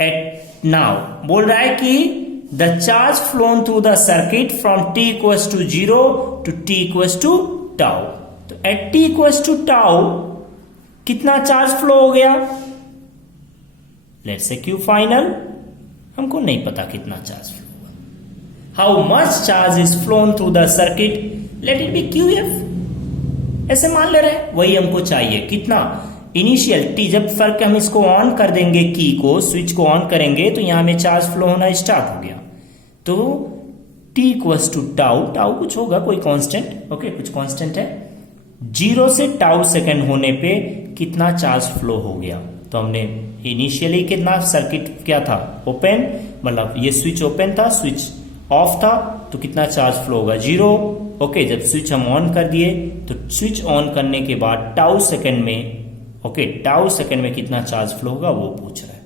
at now बोल रहा है कि the charge flown through the circuit from t equals to 0 to t equals to tau. तो at t equals to tau कितना चार्ज फ्लो हो गया, let's say q final, हमको नहीं पता कितना चार्ज फ्लो हुआ। How much charge is phloem through the circuit, let it be qf, ऐसे मान ले रहे, वही हमको चाहिए, कितना इनिशियल t, जब फर्क हम इसको ऑन कर देंगे, की को स्विच को ऑन करेंगे तो यहां में चार्ज फ्लो होना स्टार्ट हो गया। तो t equals to tau, tau कुछ होगा कोई कांस्टेंट, ओके कुछ कांस्टेंट है, 0 से टाउ सेकंड होने पे कितना चार्ज फ्लो हो गया। तो हमने इनिशियली कितना सर्किट क्या था, ओपन, मतलब ये स्विच ओपन था, स्विच ऑफ था, तो कितना चार्ज फ्लो होगा 0। ओके, जब स्विच हम ऑन कर दिए तो स्विच ऑन करने के बाद टाउ सेकंड में, ओके टाउ सेकंड में कितना चार्ज फ्लो होगा वो पूछ रहा है।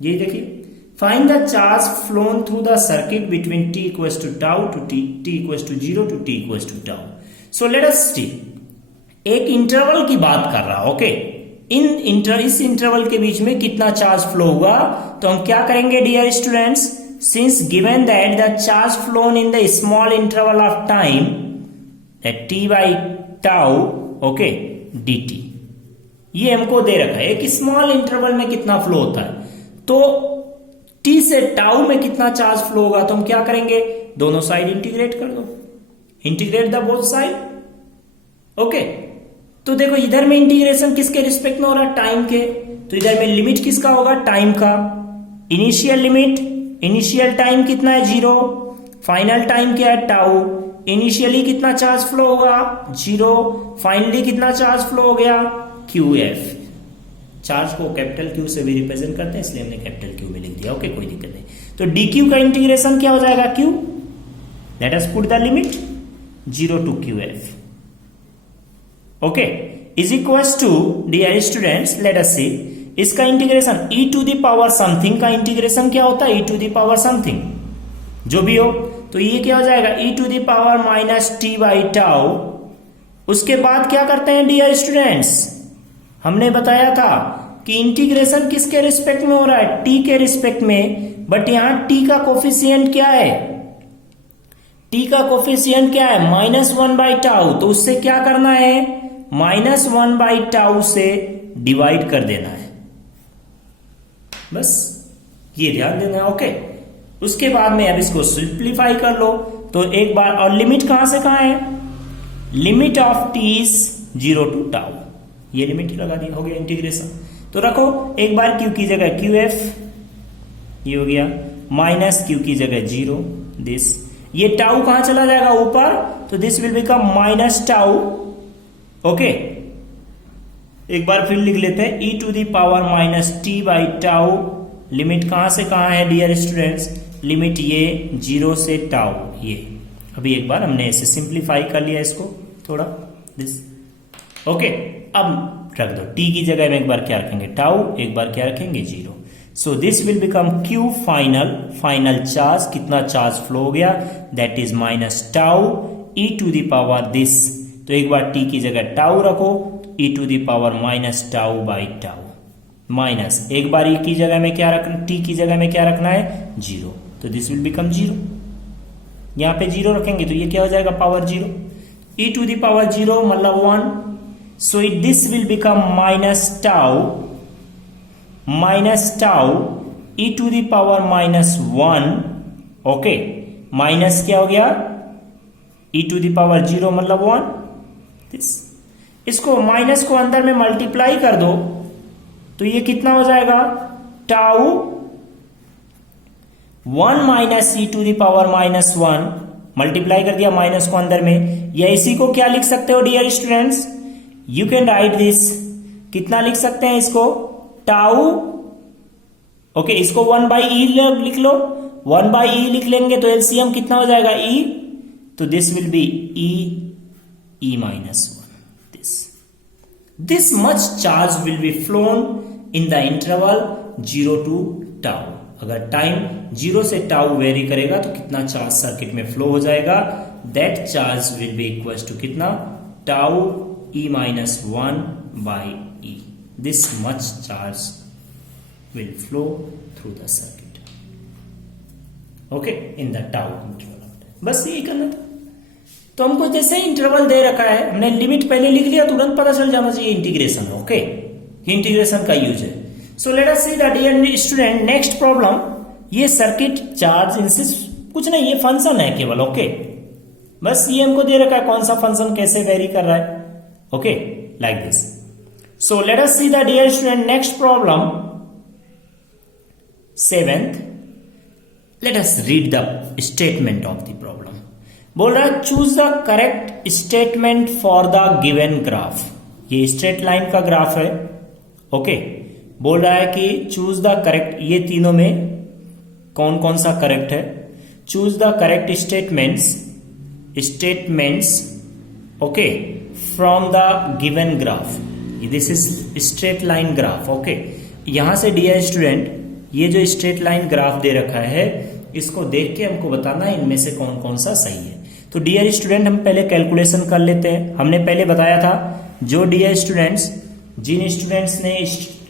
ये देखिए, find the charge flown through the circuit between t equals to tau to t equals to 0 to t equals to tau. So let us see, एक इंटरवल की बात कर रहा, ओके इस इंटरवल के बीच में कितना चार्ज फ्लो हुआ। तो हम क्या करेंगे dear students, since given that the charge flown in the small interval of time that t by tau, okay dt, ये हमको दे रखा है एक स्मॉल इंटरवल में कितना फ्लो होता है, तो t से टाउ में कितना चार्ज फ्लो होगा। तो हम क्या करेंगे, दोनों साइड इंटीग्रेट कर दो, integrate the both side. Okay, तो देखो इधर में इंटीग्रेशन किसके रिस्पेक्ट में हो रहा है, टाइम के, तो इधर में लिमिट किसका होगा, टाइम का। इनिशियल लिमिट, इनिशियल टाइम कितना है 0, फाइनल टाइम क्या है टाउ, इनिशियली कितना चार्ज फ्लो होगा 0, फाइनली कितना चार्ज फ्लो हो गया QF। चार्ज को कैपिटल Q से भी रिप्रेजेंट करते हैं, इसलिए हमने कैपिटल Q में लिख दिया। ओके, कोई दिक्कत नहीं। तो dq का इंटीग्रेशन क्या हो जाएगा Q, let us put the limit 0 to QF। Okay, is equals to, dear students let us see, इसका integration e to the power something का इंटीग्रेशन क्या होता है, e to the power something जो भी हो, तो ये क्या हो जाएगा e to the power minus T by tau. उसके बाद क्या करते हैं डियर स्टूडेंट्स, हमने बताया था कि इंटीग्रेशन किसके रिस्पेक्ट में हो रहा है, t के रिस्पेक्ट में, बट यहां t का कोफिशिएंट क्या है, t का कोफिशिएंट क्या है -1 बाई टाउ, तो उससे क्या करना है, -1 बाई टाउ से डिवाइड कर देना है, बस ये ध्यान देना है। ओके, उसके बाद में अब इसको सिंप्लीफाई कर लो, तो एक बार, और लिमिट कहां से कहां है, limit of t is 0 to tau, ये लिमिट लगा दी, हो गया इंटीग्रेशन। तो रखो एक बार q की जगह QF, ये हो गया, माइनस q की जगह 0 दिस, ये टाउ कहां चला जाएगा ऊपर, तो this will become minus tau. Okay, एक बार फिर लिख लेते हैं e to the power minus T by tau, limit कहां से कहां है डियर स्टूडेंट्स, लिमिट ये 0 से टाउ, ये अभी एक बार हमने ऐसे सिंप्लीफाई कर लिया इसको थोड़ा दिस। ओके, अब रख दो। टी की जगह में एक बार क्या रखेंगे टाउ, एक बार क्या रखेंगे 0। So this will become Q final, final charge कितना चार्ज फ्लो हो गया, that is minus tau e to the power this. तो एक बार टी की जगह टाउ रखो, e to the power minus tau by tau, minus एक बार ई की जगह में क्या रखना, टी की जगह में क्या रखना है 0। तो दिस विल बिकम 0, यहां पे 0 रखेंगे तो ये क्या हो जाएगा power 0, e to the power 0 मतलब 1। So this will become minus tau e to the power minus 1। Okay, minus क्या हो गया ई टू द पावर 0 मतलब 1। दिस, इसको माइनस को अंदर में मल्टीप्लाई कर दो तो ये कितना हो जाएगा tau 1 minus e to the power minus 1, multiply कर दिया माइनस को अंदर में। या इसी को क्या लिख सकते हो dear students, you can write this, कितना लिख सकते हैं इसको टाउ, ओके इसको 1 बाई ई लिख लो, 1 बाई ई लिख लेंगे तो एलसीएम कितना हो जाएगा ई, तो this will be e minus 1। This much charge will be flown in the interval 0 to tau. अगर टाइम 0 से टाउ वेरी करेगा तो कितना चार्ज सर्किट में फ्लो हो जाएगा, that charge will be equal to कितना tau e minus 1 by e. This much charge will flow through the circuit, okay in the tau interval. बस यही करना था। तो हमको जैसे इंटरवल दे रखा है, हमने लिमिट पहले लिख लिया, तुरंत पता चल जाना चाहिए इंटीग्रेशन, ओके इंटीग्रेशन का यूज है। So let us see the dear student next problem. ये सर्किट चार्ज इंसिस कुछ नहीं, ये फंक्शन है केवल, ओके बस ये हमको दे रखा है कौन सा फंक्शन कैसे वेरी कर रहा है, okay like this. So let us see the dear student next problem 7th। Let us read the statement of the problem. बोल रहा है choose the correct statement for the given graph. ये straight line का graph है, okay बोल रहा है कि चूज द करेक्ट, ये तीनों में कौन कौन सा करेक्ट है, choose the correct statements okay from the given graph. This is straight line graph, okay यहां से डियर स्टूडेंट ये जो स्ट्रेट लाइन ग्राफ दे रखा है इसको देख के हमको बताना है इनमें से कौन कौन सा सही है। तो डियर स्टूडेंट हम पहले कैलकुलेशन कर लेते हैं। हमने पहले बताया था जो डियर स्टूडेंट्स, जिन स्टूडेंट्स ने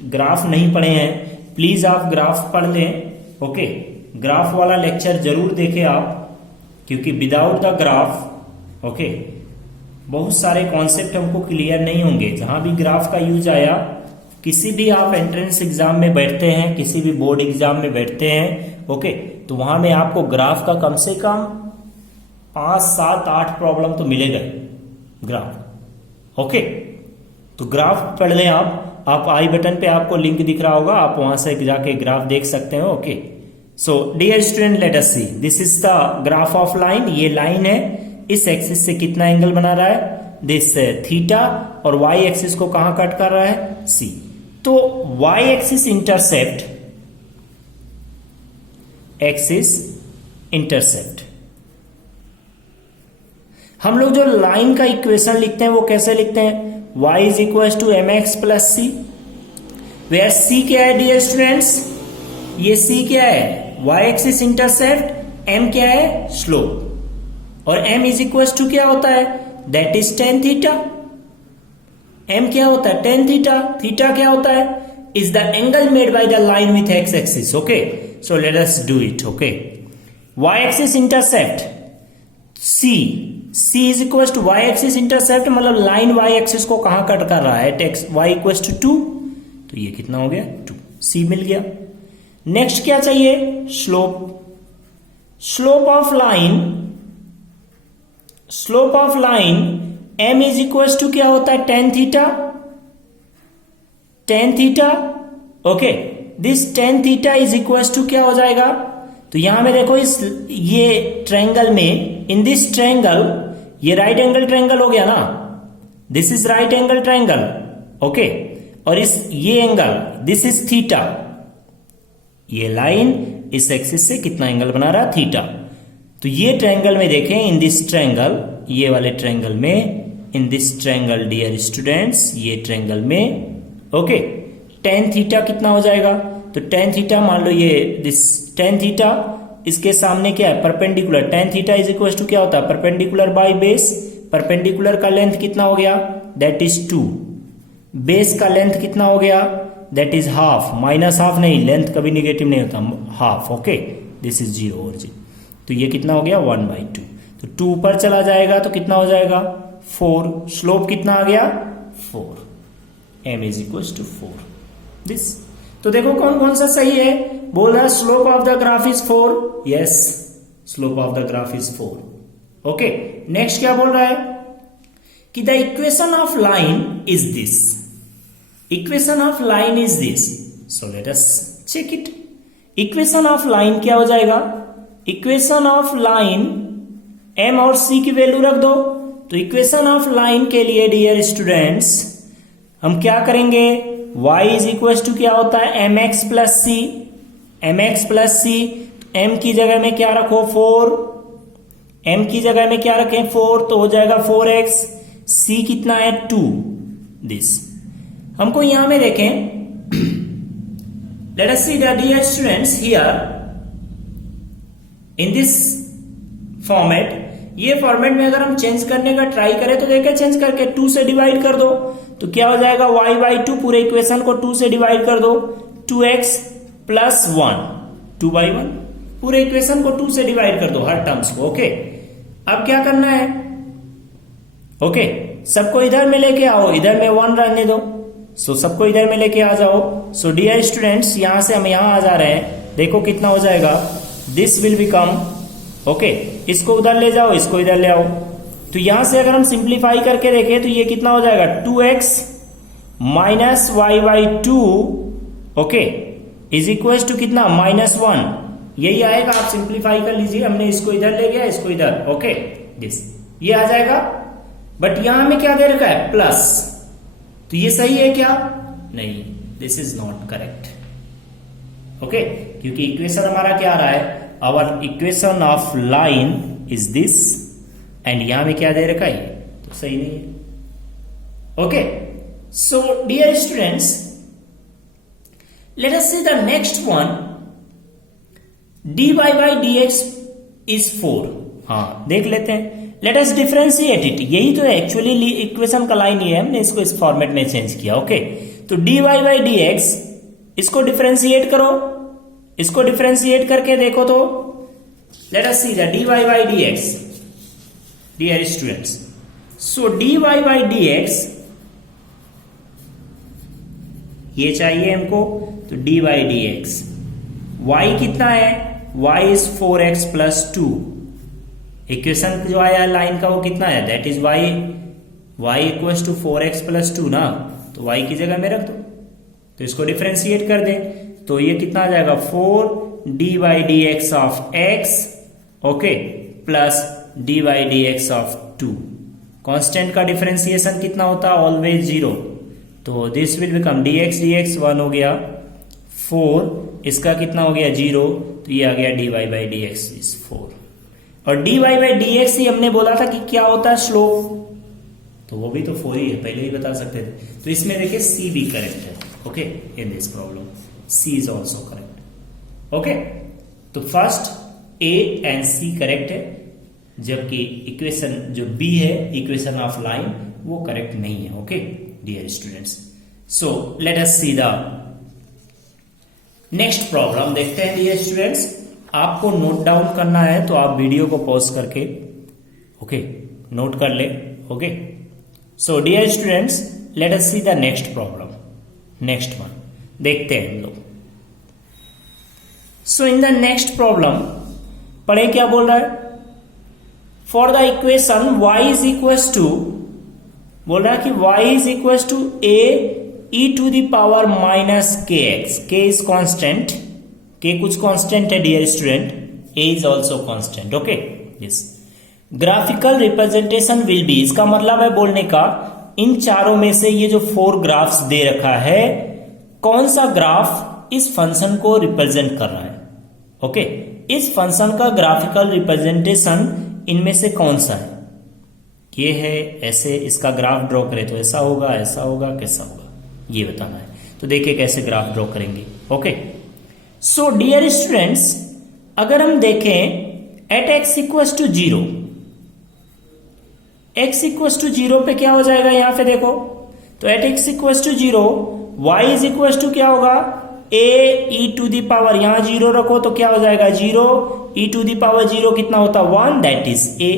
ग्राफ नहीं पढ़े हैं प्लीज आप ग्राफ पढ़ लें, ओके ग्राफ वाला लेक्चर जरूर देखें आप, क्योंकि विदाउट द ग्राफ ओके बहुत सारे कॉन्सेप्ट हमको क्लियर नहीं होंगे। जहां भी ग्राफ का यूज आया, किसी भी आप एंट्रेंस एग्जाम में बैठते हैं, किसी भी बोर्ड एग्जाम में बैठते हैं, ओके तो वहां में आपको ग्राफ का कम से कम 5, 7, 8 प्रॉब्लम तो मिलेगा ग्राफ, ओके तो ग्राफ पढ़ लें आप आई बटन पे आपको लिंक दिख रहा होगा, आप वहां से जाके ग्राफ देख सकते हैं, okay. So dear student let us see, this is the graph of line. ये लाइन है, इस एक्सिस से कितना एंगल बना रहा है दिस थीटा, और वाई एक्सिस को कहां कट कर रहा है सी। तो वाई एक्सिस इंटरसेप्ट हम लोग जो लाइन का इक्वेशन लिखते हैं वो कैसे लिखते हैं, y is equal to m x plus c, where c क्या है डियर स्टूडेंट्स, ये c क्या है y एक्सिस इंटरसेप्ट, m क्या है स्लोप, और m इज इक्वल टू क्या होता है that is tan theta. m क्या होता है टेन थीटा, थीटा क्या होता है is the angle made by the line with x axis, okay so let us do it, okay y axis intercept c is equal to y axis intercept, मतलब line y axis को कहां cut कर रहा है takes Y equal to 2, तो ये कितना हो गया 2, c मिल गया। नेक्स्ट क्या चाहिए slope of line m is equal to क्या होता है tan theta, okay this tan theta is equal to क्या हो जाएगा, तो यहां में देखो ये ट्रायंगल में, इन दिस ट्रायंगल ये राइट एंगल ट्रायंगल हो गया ना, this is right angle triangle, okay और ये एंगल दिस इज थीटा, ये लाइन इस एक्सिस से कितना एंगल बना रहा थीटा। तो ये ट्रायंगल में देखें, इन दिस ट्रायंगल, ये वाले ट्रायंगल में in this triangle dear students, ये ट्रायंगल में ओके tan थीटा कितना हो जाएगा, तो tan थीटा मान लो ये दिस tan थीटा, इसके सामने क्या है perpendicular, tan theta is equal to क्या होता है परपेंडिकुलर बाय बेस, परपेंडिकुलर का लेंथ कितना हो गया दैट इज 2, बेस का लेंथ कितना हो गया that is half, minus half नहीं, लेंथ कभी निगेटिव नहीं होता, हाफ ओके, दिस इज 0 और 0, तो ये कितना हो गया 1/2, तो 2 ऊपर चला जाएगा तो कितना हो जाएगा 4, स्लोप कितना आ गया 4, m is equal to 4 this. तो देखो कौन कौन सा सही है, बोल रहा है slope of the graph is 4, yes slope of the graph is 4 okay. Next क्या बोल रहा है कि the equation of line is this, equation of line is this, so let us check it. Equation of line क्या हो जाएगा, equation of line m और c की वैल्यू रख दो, तो इक्वेशन ऑफ लाइन के लिए डियर स्टूडेंट्स हम क्या करेंगे, y इज इक्वल टू क्या होता है mx प्लस सी, mx प्लस सी, m की जगह में क्या रखो 4, m की जगह में क्या रखें 4, तो हो जाएगा 4x, c कितना है 2 दिस। हमको यहां में देखें, let us see the dear students here in this format, ये फॉर्मेट में अगर हम चेंज करने का ट्राई करें तो देखिए चेंज करके 2 से डिवाइड कर दो, तो क्या हो जाएगा y/2, पूरे इक्वेशन को 2 से डिवाइड कर दो, 2x प्लस 1 2/1, पूरे इक्वेशन को 2 से डिवाइड कर दो हर टर्म्स को ओके। अब क्या करना है ओके, सबको इधर में लेके आओ, इधर में 1 रहने दो, सो सबको इधर में लेके आ जाओ। सो डियर स्टूडेंट्स यहां से हम यहां आ जा रहे हैं, देखो कितना हो जाएगा, दिस विल बिकम ओके, इसको उधर ले जाओ, इसको इधर ले आओ, तो यहां से अगर हम सिंप्लीफाई करके देखें तो ये कितना हो जाएगा 2x minus y/2 okay is equal to कितना -1, यही आएगा, आप सिंप्लीफाई कर लीजिए, हमने इसको इधर ले गया, इसको इधर ओके दिस, ये आ जाएगा, बट यहां हमें क्या दे रखा है प्लस, तो ये सही है क्या, नहीं, this is not correct okay, क्योंकि इक्वेशन हमारा क्या आ रहा है, our equation of line is this, and यहां में क्या दे रखा है, तो सही नहीं है okay. So dear students let us see the next one, dy by dx is 4, हाँ देख लेते हैं, लेट अस डिफरेंशिएट इट, यही तो एक्चुअली इक्वेशन का लाइन ही है, हमने इसको इस फॉर्मेट में चेंज किया ओके। तो dy by dx इसको डिफरेंशिएट करो, इसको डिफरेंशिएट करके देखो, तो let us see the dy by dx dear students, so dy by dx ये चाहिए हमको, तो dy by dx, y कितना है, y is 4x plus 2, equation जो आया लाइन का वो कितना है that is y equal to 4x plus 2 ना, तो y की जगह में रख दो, तो इसको डिफरेंशिएट कर दें, तो ये कितना आ जाएगा 4 dy dx of x okay plus dy dx of 2, constant का डिफरेंशिएशन कितना होता है ऑलवेज 0, तो दिस विल बिकम dx 1 हो गया, 4 इसका कितना हो गया 0, तो ये आ गया dy by dx इज 4, और dy by dx ही हमने बोला था कि क्या होता है स्लोप, तो वो भी तो 4 ही है, पहले ही बता सकते थे, तो इसमें देखिए c भी करेक्ट है okay, in this problem c is also correct okay. तो first a and c correct है, जबकि इक्वेशन जो b है इक्वेशन ऑफ लाइन वो करेक्ट नहीं है okay dear students. So let us see the next problem, देखते हैं डियर स्टूडेंट्स, आपको नोट डाउन करना है तो आप वीडियो को पॉज करके ओके नोट कर ले okay. So dear students let us see the next problem, next one देखते हैं हम लोग। So in the next problem पढ़े क्या बोल रहा है, for the equation y is equal to, बोल रहा है कि y is equal to a e to the power minus kx, k is constant, k कुछ कांस्टेंट है dear student, a is also constant okay yes. Graphical representation will be, इसका मतलब है बोलने का इन चारों में से ये जो 4 ग्राफ्स दे रखा है, कौन सा ग्राफ इस फंक्शन को रिप्रेजेंट कर रहा है ओके, इस फंक्शन का ग्राफिकल रिप्रेजेंटेशन इनमें से कौन सा है, ये है, ऐसे इसका ग्राफ ड्रॉ करें तो ऐसा होगा, ऐसा होगा, कैसा होगा, ये बताना है। तो देखिए कैसे ग्राफ ड्रॉ करेंगे। ओके, सो डियर स्टूडेंट्स, अगर हम देखें at x equals to 0, x equals to 0 पे क्या हो जाएगा, यहां पे देखो, तो at x equals to 0 y is equals to क्या होगा, a e to the power, यहां 0 रखो तो क्या हो जाएगा 0, e टू दी पावर 0 कितना होता है 1, दैट इज a।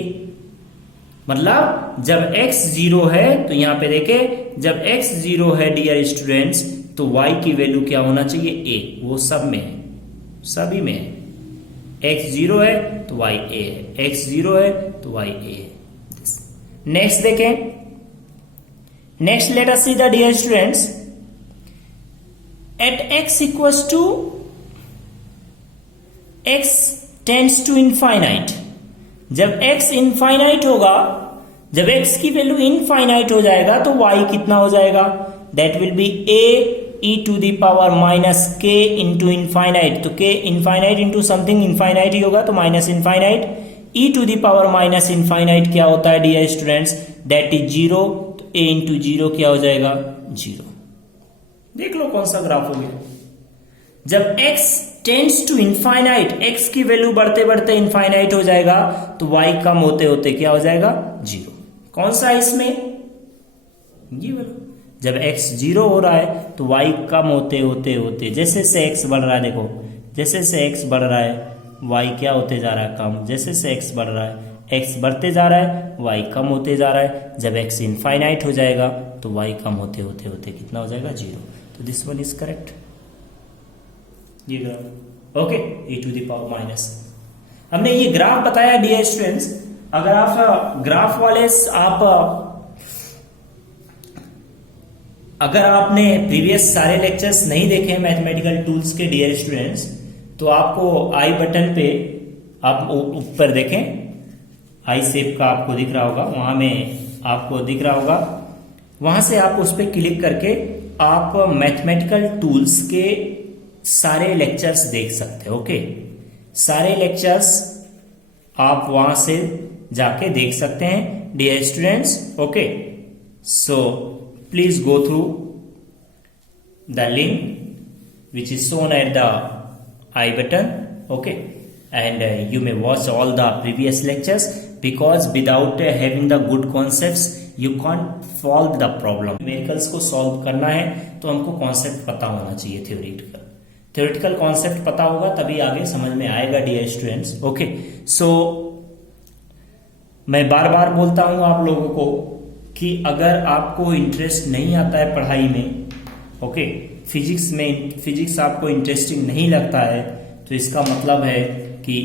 मतलब जब x 0 है तो यहां पे देखे, जब x 0 है डियर स्टूडेंट्स, तो y की वैल्यू क्या होना चाहिए a, वो सब में है, सभी में है। x 0 है तो y a है, x 0 है तो y a है। नेक्स्ट देखें, next let us see the dear students, at x equals to x tends to infinite, जब x इनफाइनाइट होगा, जब x की वैल्यू इनफाइनाइट हो जाएगा तो y कितना हो जाएगा, that will be a e to the power minus k into infinite, तो k infinite into something infinite ही होगा तो minus infinite, e to the power minus infinite क्या होता है डियर स्टूडेंट्स, दैट इज 0, तो a इंटू 0 क्या हो जाएगा 0। देख लो कौन सा ग्राफ हो गया। जब x tends to infinite, x की वैल्यू बढ़ते बढ़ते इनफाइनाइट हो जाएगा तो y कम होते होते क्या हो जाएगा 0। कौन सा इसमें, ये बोलो, जब x 0 हो रहा है तो y कम होते होते होते, जैसे से x बढ़ रहा है, देखो जैसे से x बढ़ रहा है y क्या होते जा रहा है कम, जैसे से x बढ़ रहा है x बढ़ते जा रहा है, y कम होते जा रहा है, जब x इनफाइनाइट हो जाएगा तो y कम होते होते होते कितना हो जाएगा 0। तो दिस वन इज करेक्ट, ये graph. Okay, e to the power minus, हमने ये ग्राफ बताया डियर स्टूडेंट्स। अगर आप ग्राफ वाले अगर आपने प्रीवियस सारे लेक्चर्स नहीं देखे मैथमेटिकल टूल्स के डियर स्टूडेंट्स, तो आपको आई बटन पे आप ऊपर देखें, आई शेप का आपको दिख रहा होगा, वहां में आपको दिख रहा होगा, वहां से आप उस पर क्लिक करके आप मैथमेटिकल टूल्स के सारे लेक्चर्स देख सकते हो। ओके, सारे लेक्चर्स आप वहां से जाके देख सकते हैं dear students. Okay, so please go through the link which is shown at the I button. Okay, and you may watch all the previous lectures, because without having the good concepts you can't solve the problem। Numericals को solve करना है तो हमको concept पता होना चाहिए, theoretical concept पता होगा तभी आगे समझ में आएगा डियर स्टूडेंट्स। ओके, सो मैं बार बार बोलता हूं आप लोगों को कि अगर आपको इंटरेस्ट नहीं आता है पढ़ाई में, ओके, फिजिक्स आपको इंटरेस्टिंग नहीं लगता है, तो इसका मतलब है कि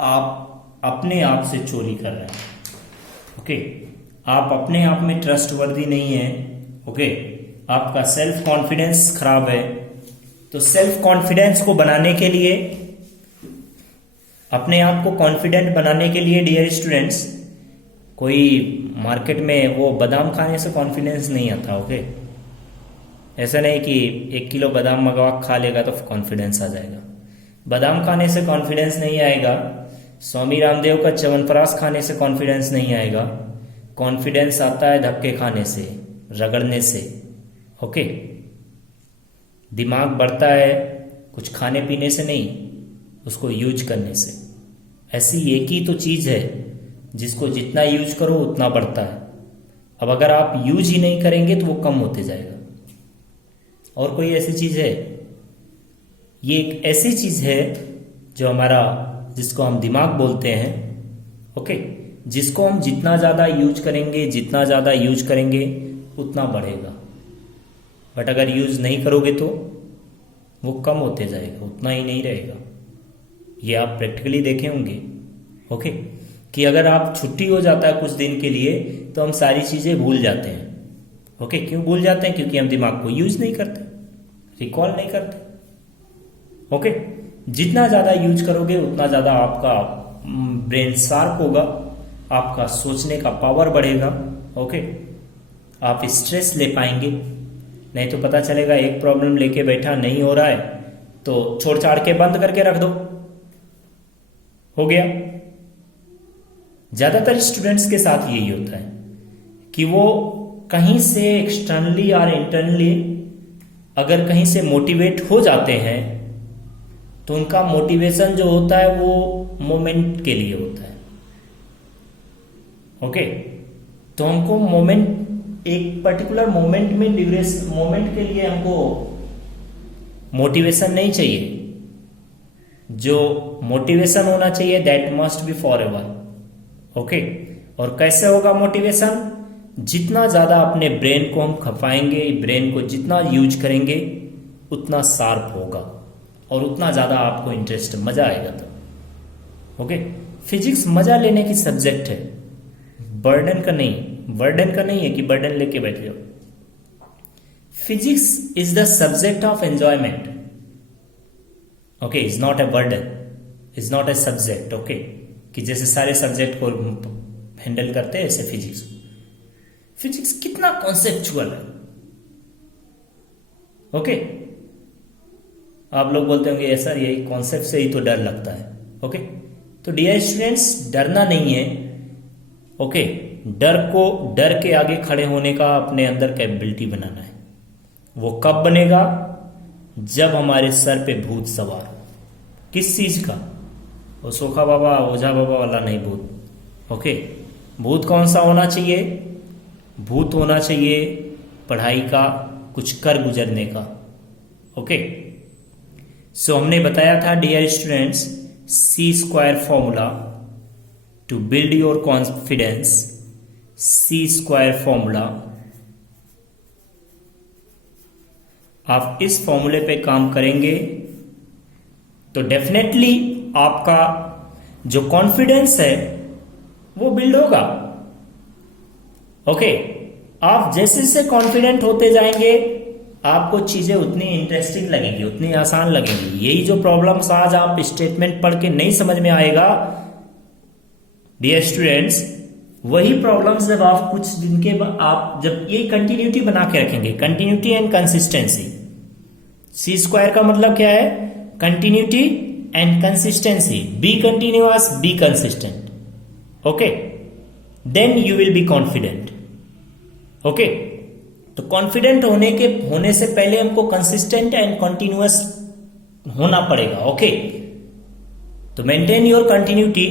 आप अपने आप से चोरी कर रहे हैं। ओके, आप अपने आप में ट्रस्टवर्दी नहीं है। ओके, आपका सेल्फ कॉन्फिडेंस खराब है। तो सेल्फ कॉन्फिडेंस को बनाने के लिए, अपने आप को कॉन्फिडेंट बनाने के लिए डियर स्टूडेंट्स, कोई मार्केट में वो बादाम खाने से कॉन्फिडेंस नहीं आता। ओके, ऐसा नहीं कि 1 किलो बादाम मंगवा खा लेगा तो कॉन्फिडेंस आ जाएगा। बादाम खाने से कॉन्फिडेंस नहीं आएगा, स्वामी रामदेव का च्यवनप्राश खाने से कॉन्फिडेंस नहीं आएगा। कॉन्फिडेंस आता है धक्के खाने से, रगड़ने से। ओके, दिमाग बढ़ता है कुछ खाने पीने से नहीं, उसको यूज करने से। ऐसी एक ही तो चीज है जिसको जितना यूज करो उतना बढ़ता है। अब अगर आप यूज ही नहीं करेंगे तो वो कम होते जाएगा। और कोई ऐसी चीज है? ये एक ऐसी चीज है जो हमारा, जिसको हम दिमाग बोलते हैं। ओके, जिसको हम जितना ज्यादा यूज करेंगे उतना बढ़ेगा। बट अगर यूज नहीं करोगे तो वो कम होते जाएगा, उतना ही नहीं रहेगा। ये आप प्रैक्टिकली देखे होंगे। ओके, कि अगर आप छुट्टी हो जाता है कुछ दिन के लिए तो हम सारी चीजें भूल जाते हैं। ओके, क्यों भूल जाते हैं? क्योंकि हम दिमाग को यूज नहीं करते, रिकॉल नहीं करते। ओके, जितना ज्यादा यूज करोगे उतना ज्यादा आपका ब्रेन शार्प होगा, आपका सोचने का पावर बढ़ेगा। ओके, आप स्ट्रेस ले पाएंगे। नहीं तो पता चलेगा एक प्रॉब्लम लेके बैठा, नहीं हो रहा है तो छोड़ छाड़ के बंद करके रख दो, हो गया। ज्यादातर स्टूडेंट्स के साथ यही होता है कि वो कहीं से एक्सटर्नली और इंटरनली अगर कहीं से मोटिवेट हो जाते हैं तो उनका मोटिवेशन जो होता है वो मोमेंट के लिए होता है। ओके, तो हमको मोमेंट, एक पर्टिकुलर मोमेंट में ड्यूरेशन, मोमेंट के लिए हमको मोटिवेशन नहीं चाहिए। जो मोटिवेशन होना चाहिए that must be for ever. Okay, और कैसे होगा मोटिवेशन? जितना ज्यादा अपने ब्रेन को हम खपाएंगे, ब्रेन को जितना यूज करेंगे उतना शार्प होगा और उतना ज्यादा आपको इंटरेस्ट, मजा आएगा। तो ओके, फिजिक्स मजा लेने की सब्जेक्ट है, बर्डन का नहीं। बर्डन का नहीं है कि बर्डन लेके बैठ जाओ। Physics is the subject of enjoyment. Okay, is not a burden, is not a subject. Okay, कि जैसे सारे सब्जेक्ट को हैंडल करते हैं ऐसे फिजिक्स। फिजिक्स कितना कॉन्सेप्चुअल है। ओके, आप लोग बोलते होंगे सर यही कॉन्सेप्ट से ही तो डर लगता है। ओके, तो डियर स्टूडेंट्स, डरना नहीं है। ओके, डर के आगे खड़े होने का अपने अंदर कैपेबिलिटी बनाना है। वो कब बनेगा? जब हमारे सर पे भूत सवार हो। किस चीज का? वो सोखा बाबा, ओझा बाबा वाला नहीं भूत। ओके, भूत कौन सा होना चाहिए? भूत होना चाहिए पढ़ाई का, कुछ कर गुजरने का। ओके, सो हमने बताया था dear students, C square formula to build your confidence. C square formula, आप इस फॉर्मूले पे काम करेंगे तो डेफिनेटली आपका जो कॉन्फिडेंस है वो बिल्ड होगा। ओके, आप जैसे जैसे कॉन्फिडेंट होते जाएंगे आपको चीजें उतनी इंटरेस्टिंग लगेंगी, उतनी आसान लगेंगी। यही जो प्रॉब्लम्स आज आप स्टेटमेंट पढ़ के नहीं समझ में आएगा डियर स्टूडेंट्स, वही प्रॉब्लम्स जब आप कुछ दिन के बाद आप जब ये कंटिन्यूटी बना के रखेंगे, continuity and consistency. C square का मतलब क्या है? Continuity and consistency. Be continuous, be consistent. Okay, then you will be confident. Okay, तो कॉन्फिडेंट होने से पहले हमको कंसिस्टेंट एंड कंटिन्यूअस होना पड़ेगा। ओके, तो maintain your continuity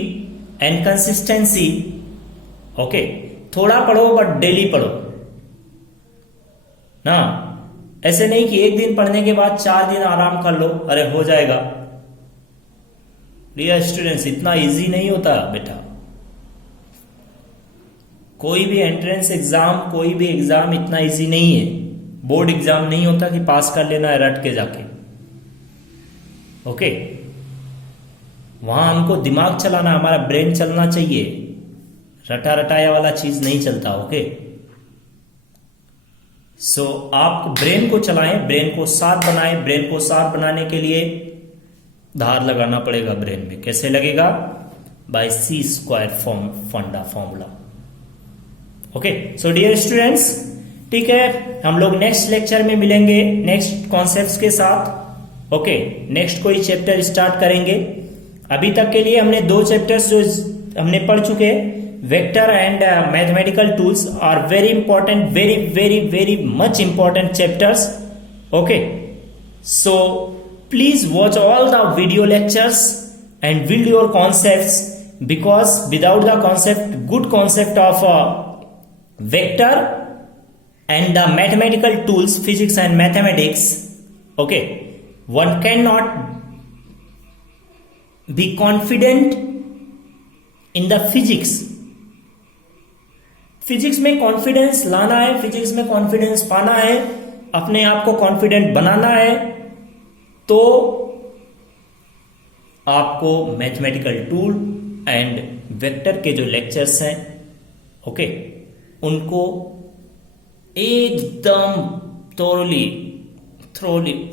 and consistency. Okay, थोड़ा पढ़ो बट डेली पढ़ो ना। ऐसे नहीं कि एक दिन पढ़ने के बाद 4 दिन आराम कर लो, अरे हो जाएगा। डियर स्टूडेंट्स, इतना इजी नहीं होता बेटा। कोई भी एंट्रेंस एग्जाम, कोई भी एग्जाम इतना इजी नहीं है। बोर्ड एग्जाम नहीं होता कि पास कर लेना है रट के जाके। ओके, वहां हमको दिमाग चलाना, हमारा ब्रेन चलना चाहिए। रटा रटाया वाला चीज नहीं चलता। ओके, सो आप ब्रेन को चलाएं, ब्रेन को शार्प बनाएं। ब्रेन को शार्प बनाने के लिए धार लगाना पड़ेगा ब्रेन में। कैसे लगेगा? By C square formula. Okay, so dear students, ठीक है, हम लोग नेक्स्ट लेक्चर में मिलेंगे नेक्स्ट कॉन्सेप्ट्स के साथ। ओके, नेक्स्ट कोई चैप्टर स्टार्ट करेंगे। अभी तक के लिए हमने 2 चैप्टर्स जो हमने पढ़ चुके हैं, vector and mathematical tools are very important, very very very much important chapters. Okay, so please watch all the video lectures and build your concepts, because without the concept, good concept of vector and the mathematical tools, physics and mathematics, okay, one cannot be confident in the physics. Physics में confidence लाना है, physics में confidence पाना है, अपने आप को confident बनाना है, तो आपको मैथमेटिकल टूल एंड वेक्टर के जो लेक्चर्स हैं, ओके, उनको एकदम थोरली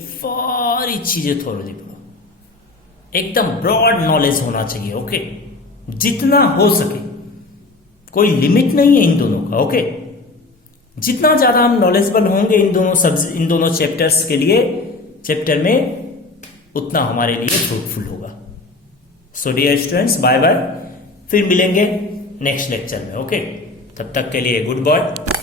सारी चीजें थोरली पढ़ो। एकदम ब्रॉड नॉलेज होना चाहिए। ओके, जितना हो सके, कोई लिमिट नहीं है इन दोनों का। ओके, जितना ज्यादा हम नॉलेजेबल होंगे इन दोनों चैप्टर्स के लिए, चैप्टर में, उतना हमारे लिए फ्रूटफुल होगा। So dear students, bye bye, फिर मिलेंगे नेक्स्ट लेक्चर में। ओके, तब तक के लिए गुड बाय।